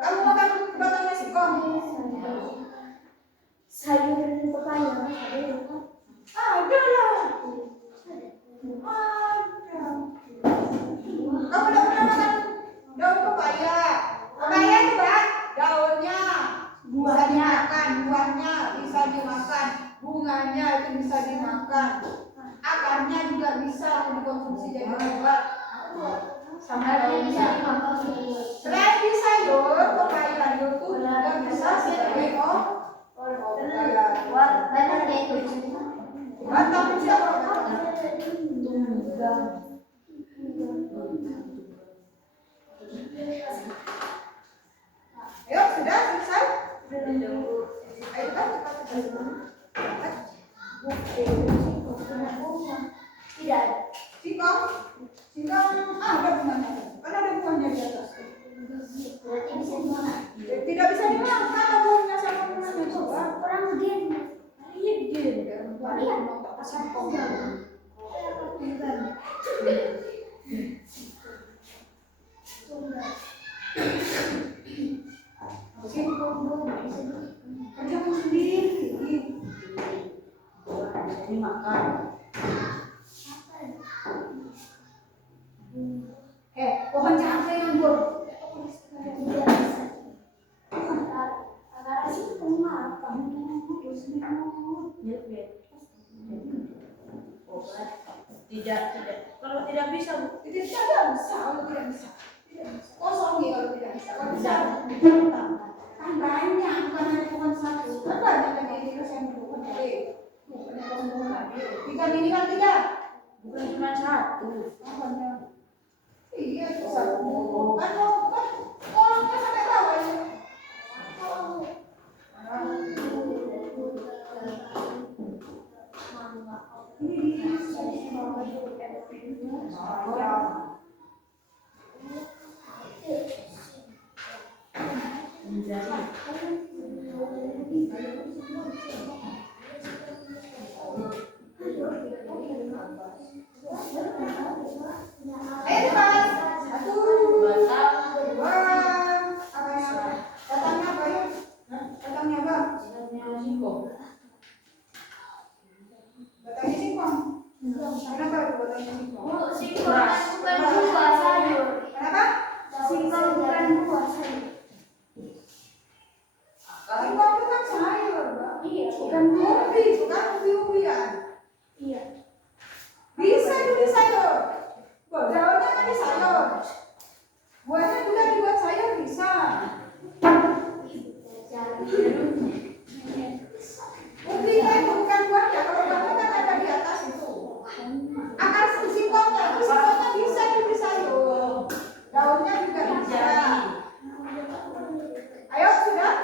Kamu makan batangnya singkong? Sayur pepaya. Ada lah. Ada. Kamu udah pernah makan daun pepaya? Pepaya itu Pak, daunnya bisa dimakan, buahnya bisa dimakan, bunganya itu bisa dimakan, akarnya juga bisa dikonsumsi jadi obat. Sama daun bisa dimakan. Selain di sayur, pepaya itu juga bisa sebagai obat. Banyak ya itu. Batang siapa? Ayo sudah selesai? Ayo cepat. Tidak. Singkong ada bunganya. Kan ada bunganya di atas. Berarti bisa dimakan. Tidak bisa dimakan kalau bunganya sama bunganya coba. Orang gen. Iya gen. Iya. Singkong. Kerjamu sendiri. Ini makan. Pohon cabai nganggur. Tidak. Kalau tidak bisa, Tidak bisa. Kalau tidak bisa. Kosong nih kalau tidak bisa. Kalau bisa, kan banyak. Bukan hanya pohon satu. Kan banyak yang ini terus yang pohon cabai. Bukan pohon cabai. Ikan ini kan tidak. bukan cuma satu. Iya, satu. Kan kolongnya sampai bawah ya. Ayo cepat. Satu. Dua. Apa yang datangnya apa ya? Datangnya apa? Batangnya singkong. Kenapa batangnya singkong? Singkong bukan buah sayur. Kenapa? Singkong bukan buah sayur. Singkong itu kan sayur, Mbak. Iya, Bukan ubi-ubian. Iya. Bisa jadi sayur. Daunnya kan di sayur. Buahnya juga dibuat sayur bisa. Ubi itu bukan buahnya. Kalau buahnya kan ada di atas itu. Akar singkongnya bisa jadi sayur. Daunnya juga bisa. Ayo sudah.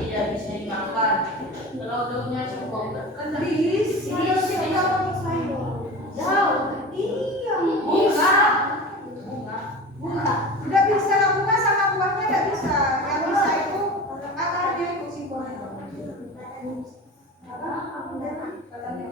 Tidak bisa dimakan. Kalau daunnya singkong kan Bisa. Singkong sayur. Iya. bunga. Tidak bisa lah, bunga sama buahnya tidak bisa. Yang bisa itu akarnya itu singkongnya. Katanya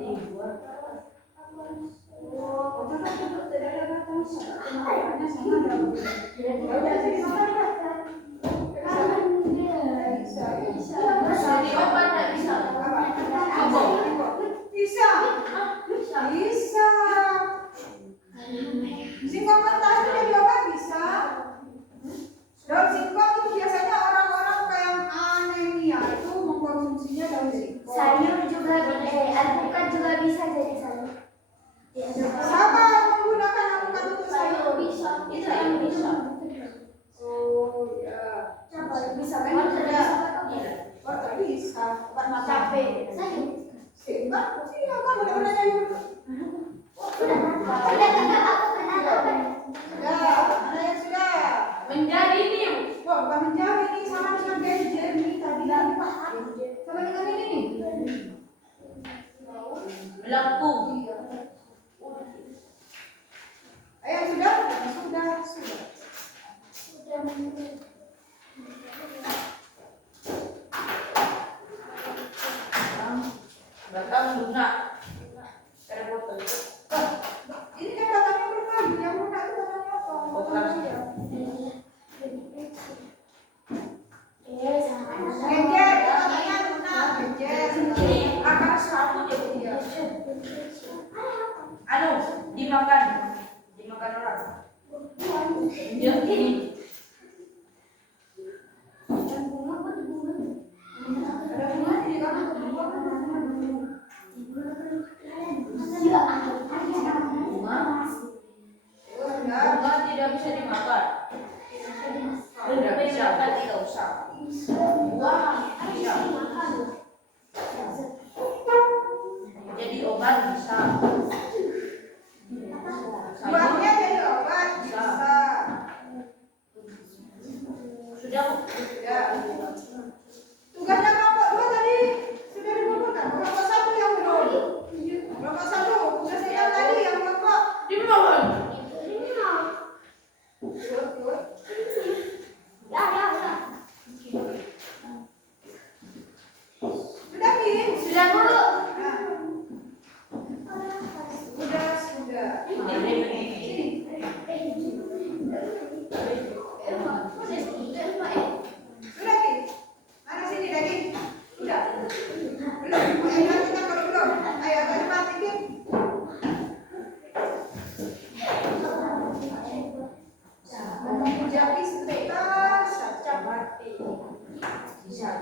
bisa jadi sayur. Sama menggunakan alpukat untuk sayur. Bisa. Itu yang bisa. Oh ya. Coba bisa Kan kan sudah. Iya. Wortel bisa. Obat mata. capek. Sayur. Sehingga sih apa boleh sayur. Sudah tinggal aku kenapa? Sudah. Ada yang sudah. Menjadi ini. Wah, bukan menjauh ini sama dengan gadget nih tadi lagi Pak. Sama dengan ini nih. Melengkung. Ayo sudah? Sudah. Batang lunak. Ada botol. Ini kan batangnya berkali, yang lunak itu batangnya apa? Batang. Genjer, batangnya lunak, genjer. Ini akar serabut ya Bu. Iya. Anu, dimakan orang. Dia ini. Ada bunga di dalam. Bunga tidak bisa dimakan. Tidak bisa, tidak usah. Wah, bisa. Jadi obat bisa. Buahnya jadi obat bisa. Sudah Bu. Sudah. Tugasnya kelompok 2 tadi sudah dikumpulkan. Kelompok 1 yang belum. Kelompok 1 tugasnya yang tadi yang kelompok. Dimohon. Good. Sudah Min? Sudah dulu. Nah, sudah. Sudah Ki? Mana sini tadi? Sudah. Belum. Ayo lanjutkan kalau belum. Ayo tadi mati Ki. Jadi sebentar saja mati. Iya.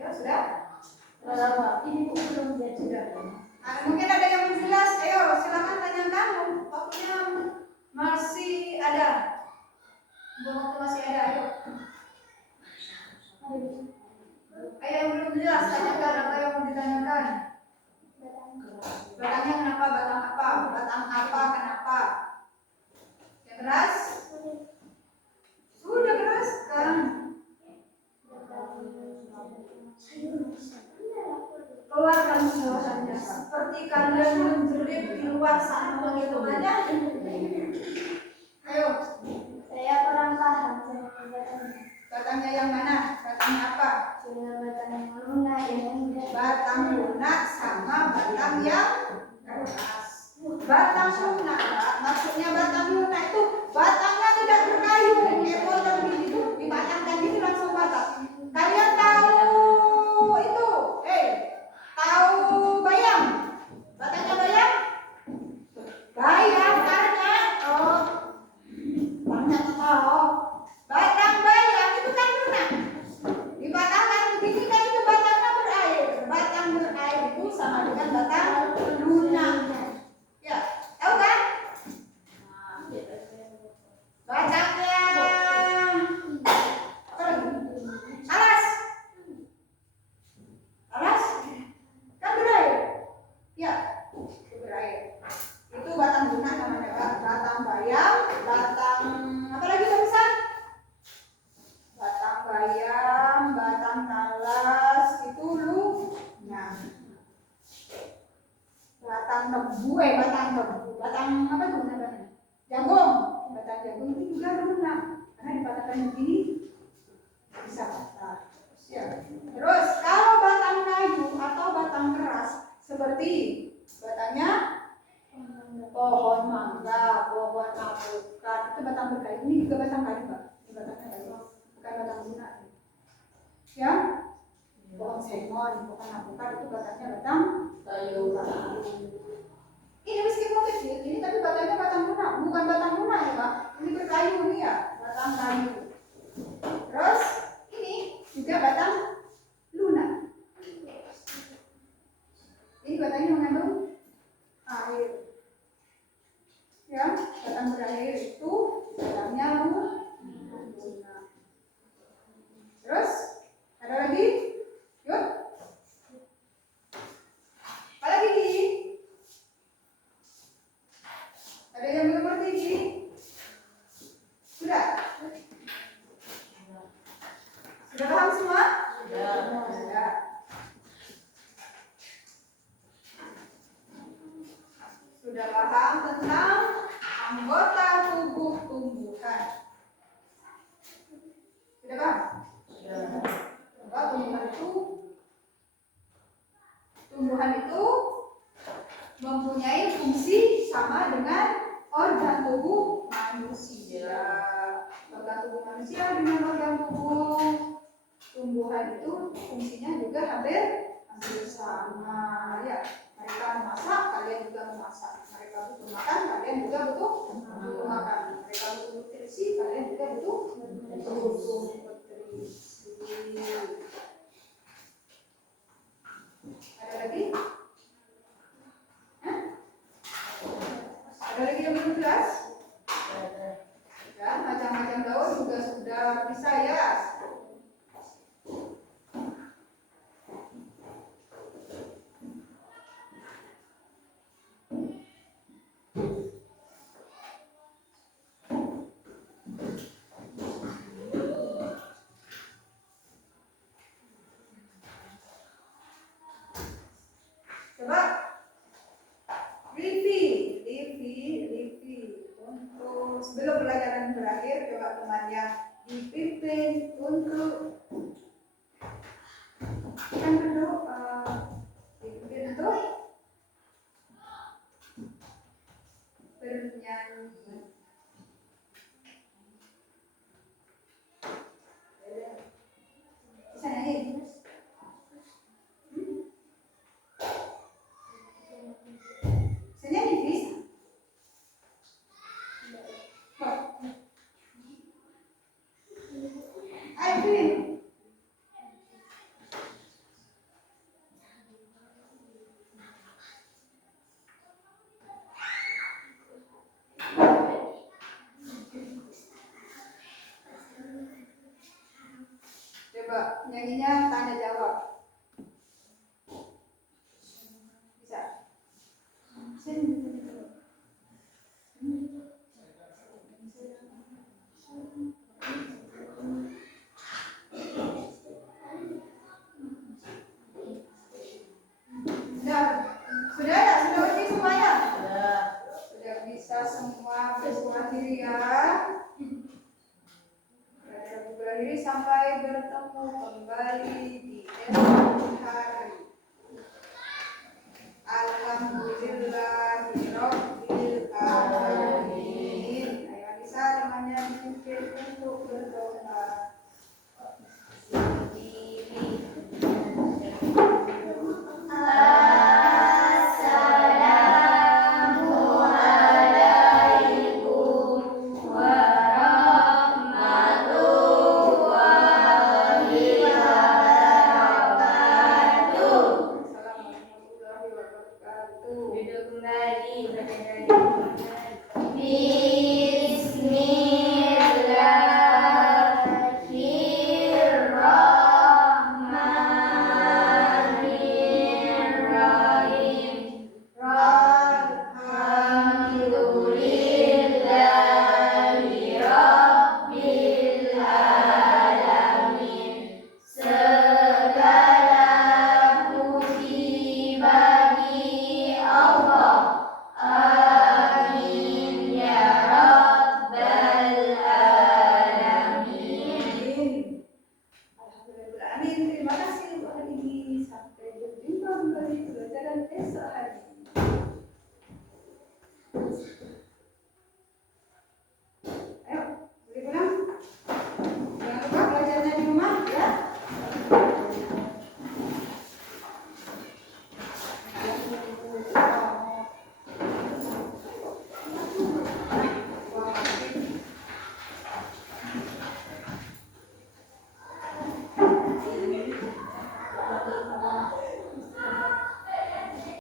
Ya sudah. Ini belum jadi. Mungkin ada yang belum jelas. Ayo silakan tanyakan. Waktunya masih ada. Waktu masih ada. Ayo. Ayo yang belum jelas tanyakan apa yang mau ditanyakan. Batangnya kenapa? Batang apa? Batang apa? Kenapa? Yang keras? Sudah keras kan? Keluarkan suasananya seperti kalian menjerit di luar sana begitu aja. Ayo, Saya kurang paham. batangnya yang mana? Batangnya apa? Batang yang lunak yang Batang lunak sama batang yang keras. Batang lunak, Pak. Maksudnya batang lunak itu batangnya tidak berkayu, potong gitu, dibatangkan gitu langsung batang. Kalian tahu itu? Tahu bayam? Batangnya bayam? Bayam karena batang bayam itu kan lunak. Dibatangkan begini kan itu batangnya berair. Batang berair bukan batang lunak. Ya, tahu kan? Batangnya apa lagi? Alas. Alas kan berair. Ya, berair. Itu batang lunak namanya, Pak. Batang bayam, batang apa lagi barusan? Batang bayam, batang talas, itu lunak. Batang tebu, batang apa tuh namanya? Jagung. Batang jagung itu juga lunak karena dipatahkan begini bisa patah. Ya. Terus kalau batang kayu atau batang keras seperti batangnya pohon mangga, pohon alpukat, itu batang berkayu. Ini juga batang kayu, Pak. Ini batangnya kayu, bukan batang lunak. Ya, pohon sengon, pohon alpukat itu batangnya batang kayu. ini meskipun kecil, ini tapi batangnya batang lunak, bukan batang lunak ya, Pak. Ini berkayu nih ya, batang kayu. Terus ini juga batang lunak. Ini batangnya mengandung air. Ya, batang berair itu batangnya lunak. Terus ada lagi? Yuk. Apa lagi Ki? Ada yang belum ngerti Ki? Sudah? Sudah paham semua? Sudah. Sudah paham tentang anggota tubuh tumbuhan? Sudah paham? Bahwa tumbuhan itu mempunyai fungsi sama dengan organ tubuh manusia. Organ tubuh manusia dengan organ tubuh tumbuhan itu fungsinya juga hampir sama. Ya, mereka memasak, kalian juga memasak. Mereka butuh makan, kalian juga butuh makan. Mereka butuh nutrisi, kalian juga butuh nutrisi. Ada lagi? Hah? Ada lagi yang belum jelas? Ya, macam-macam daun juga sudah bisa ya. Coba review untuk sebelum pelajaran berakhir, coba temannya dipimpin untuk kan berdoa, dipimpin untuk bernyanyi. Bisa nyanyi? Bisa nyanyi bisa? Ayo Vin. Coba nyanyinya tanya jawab.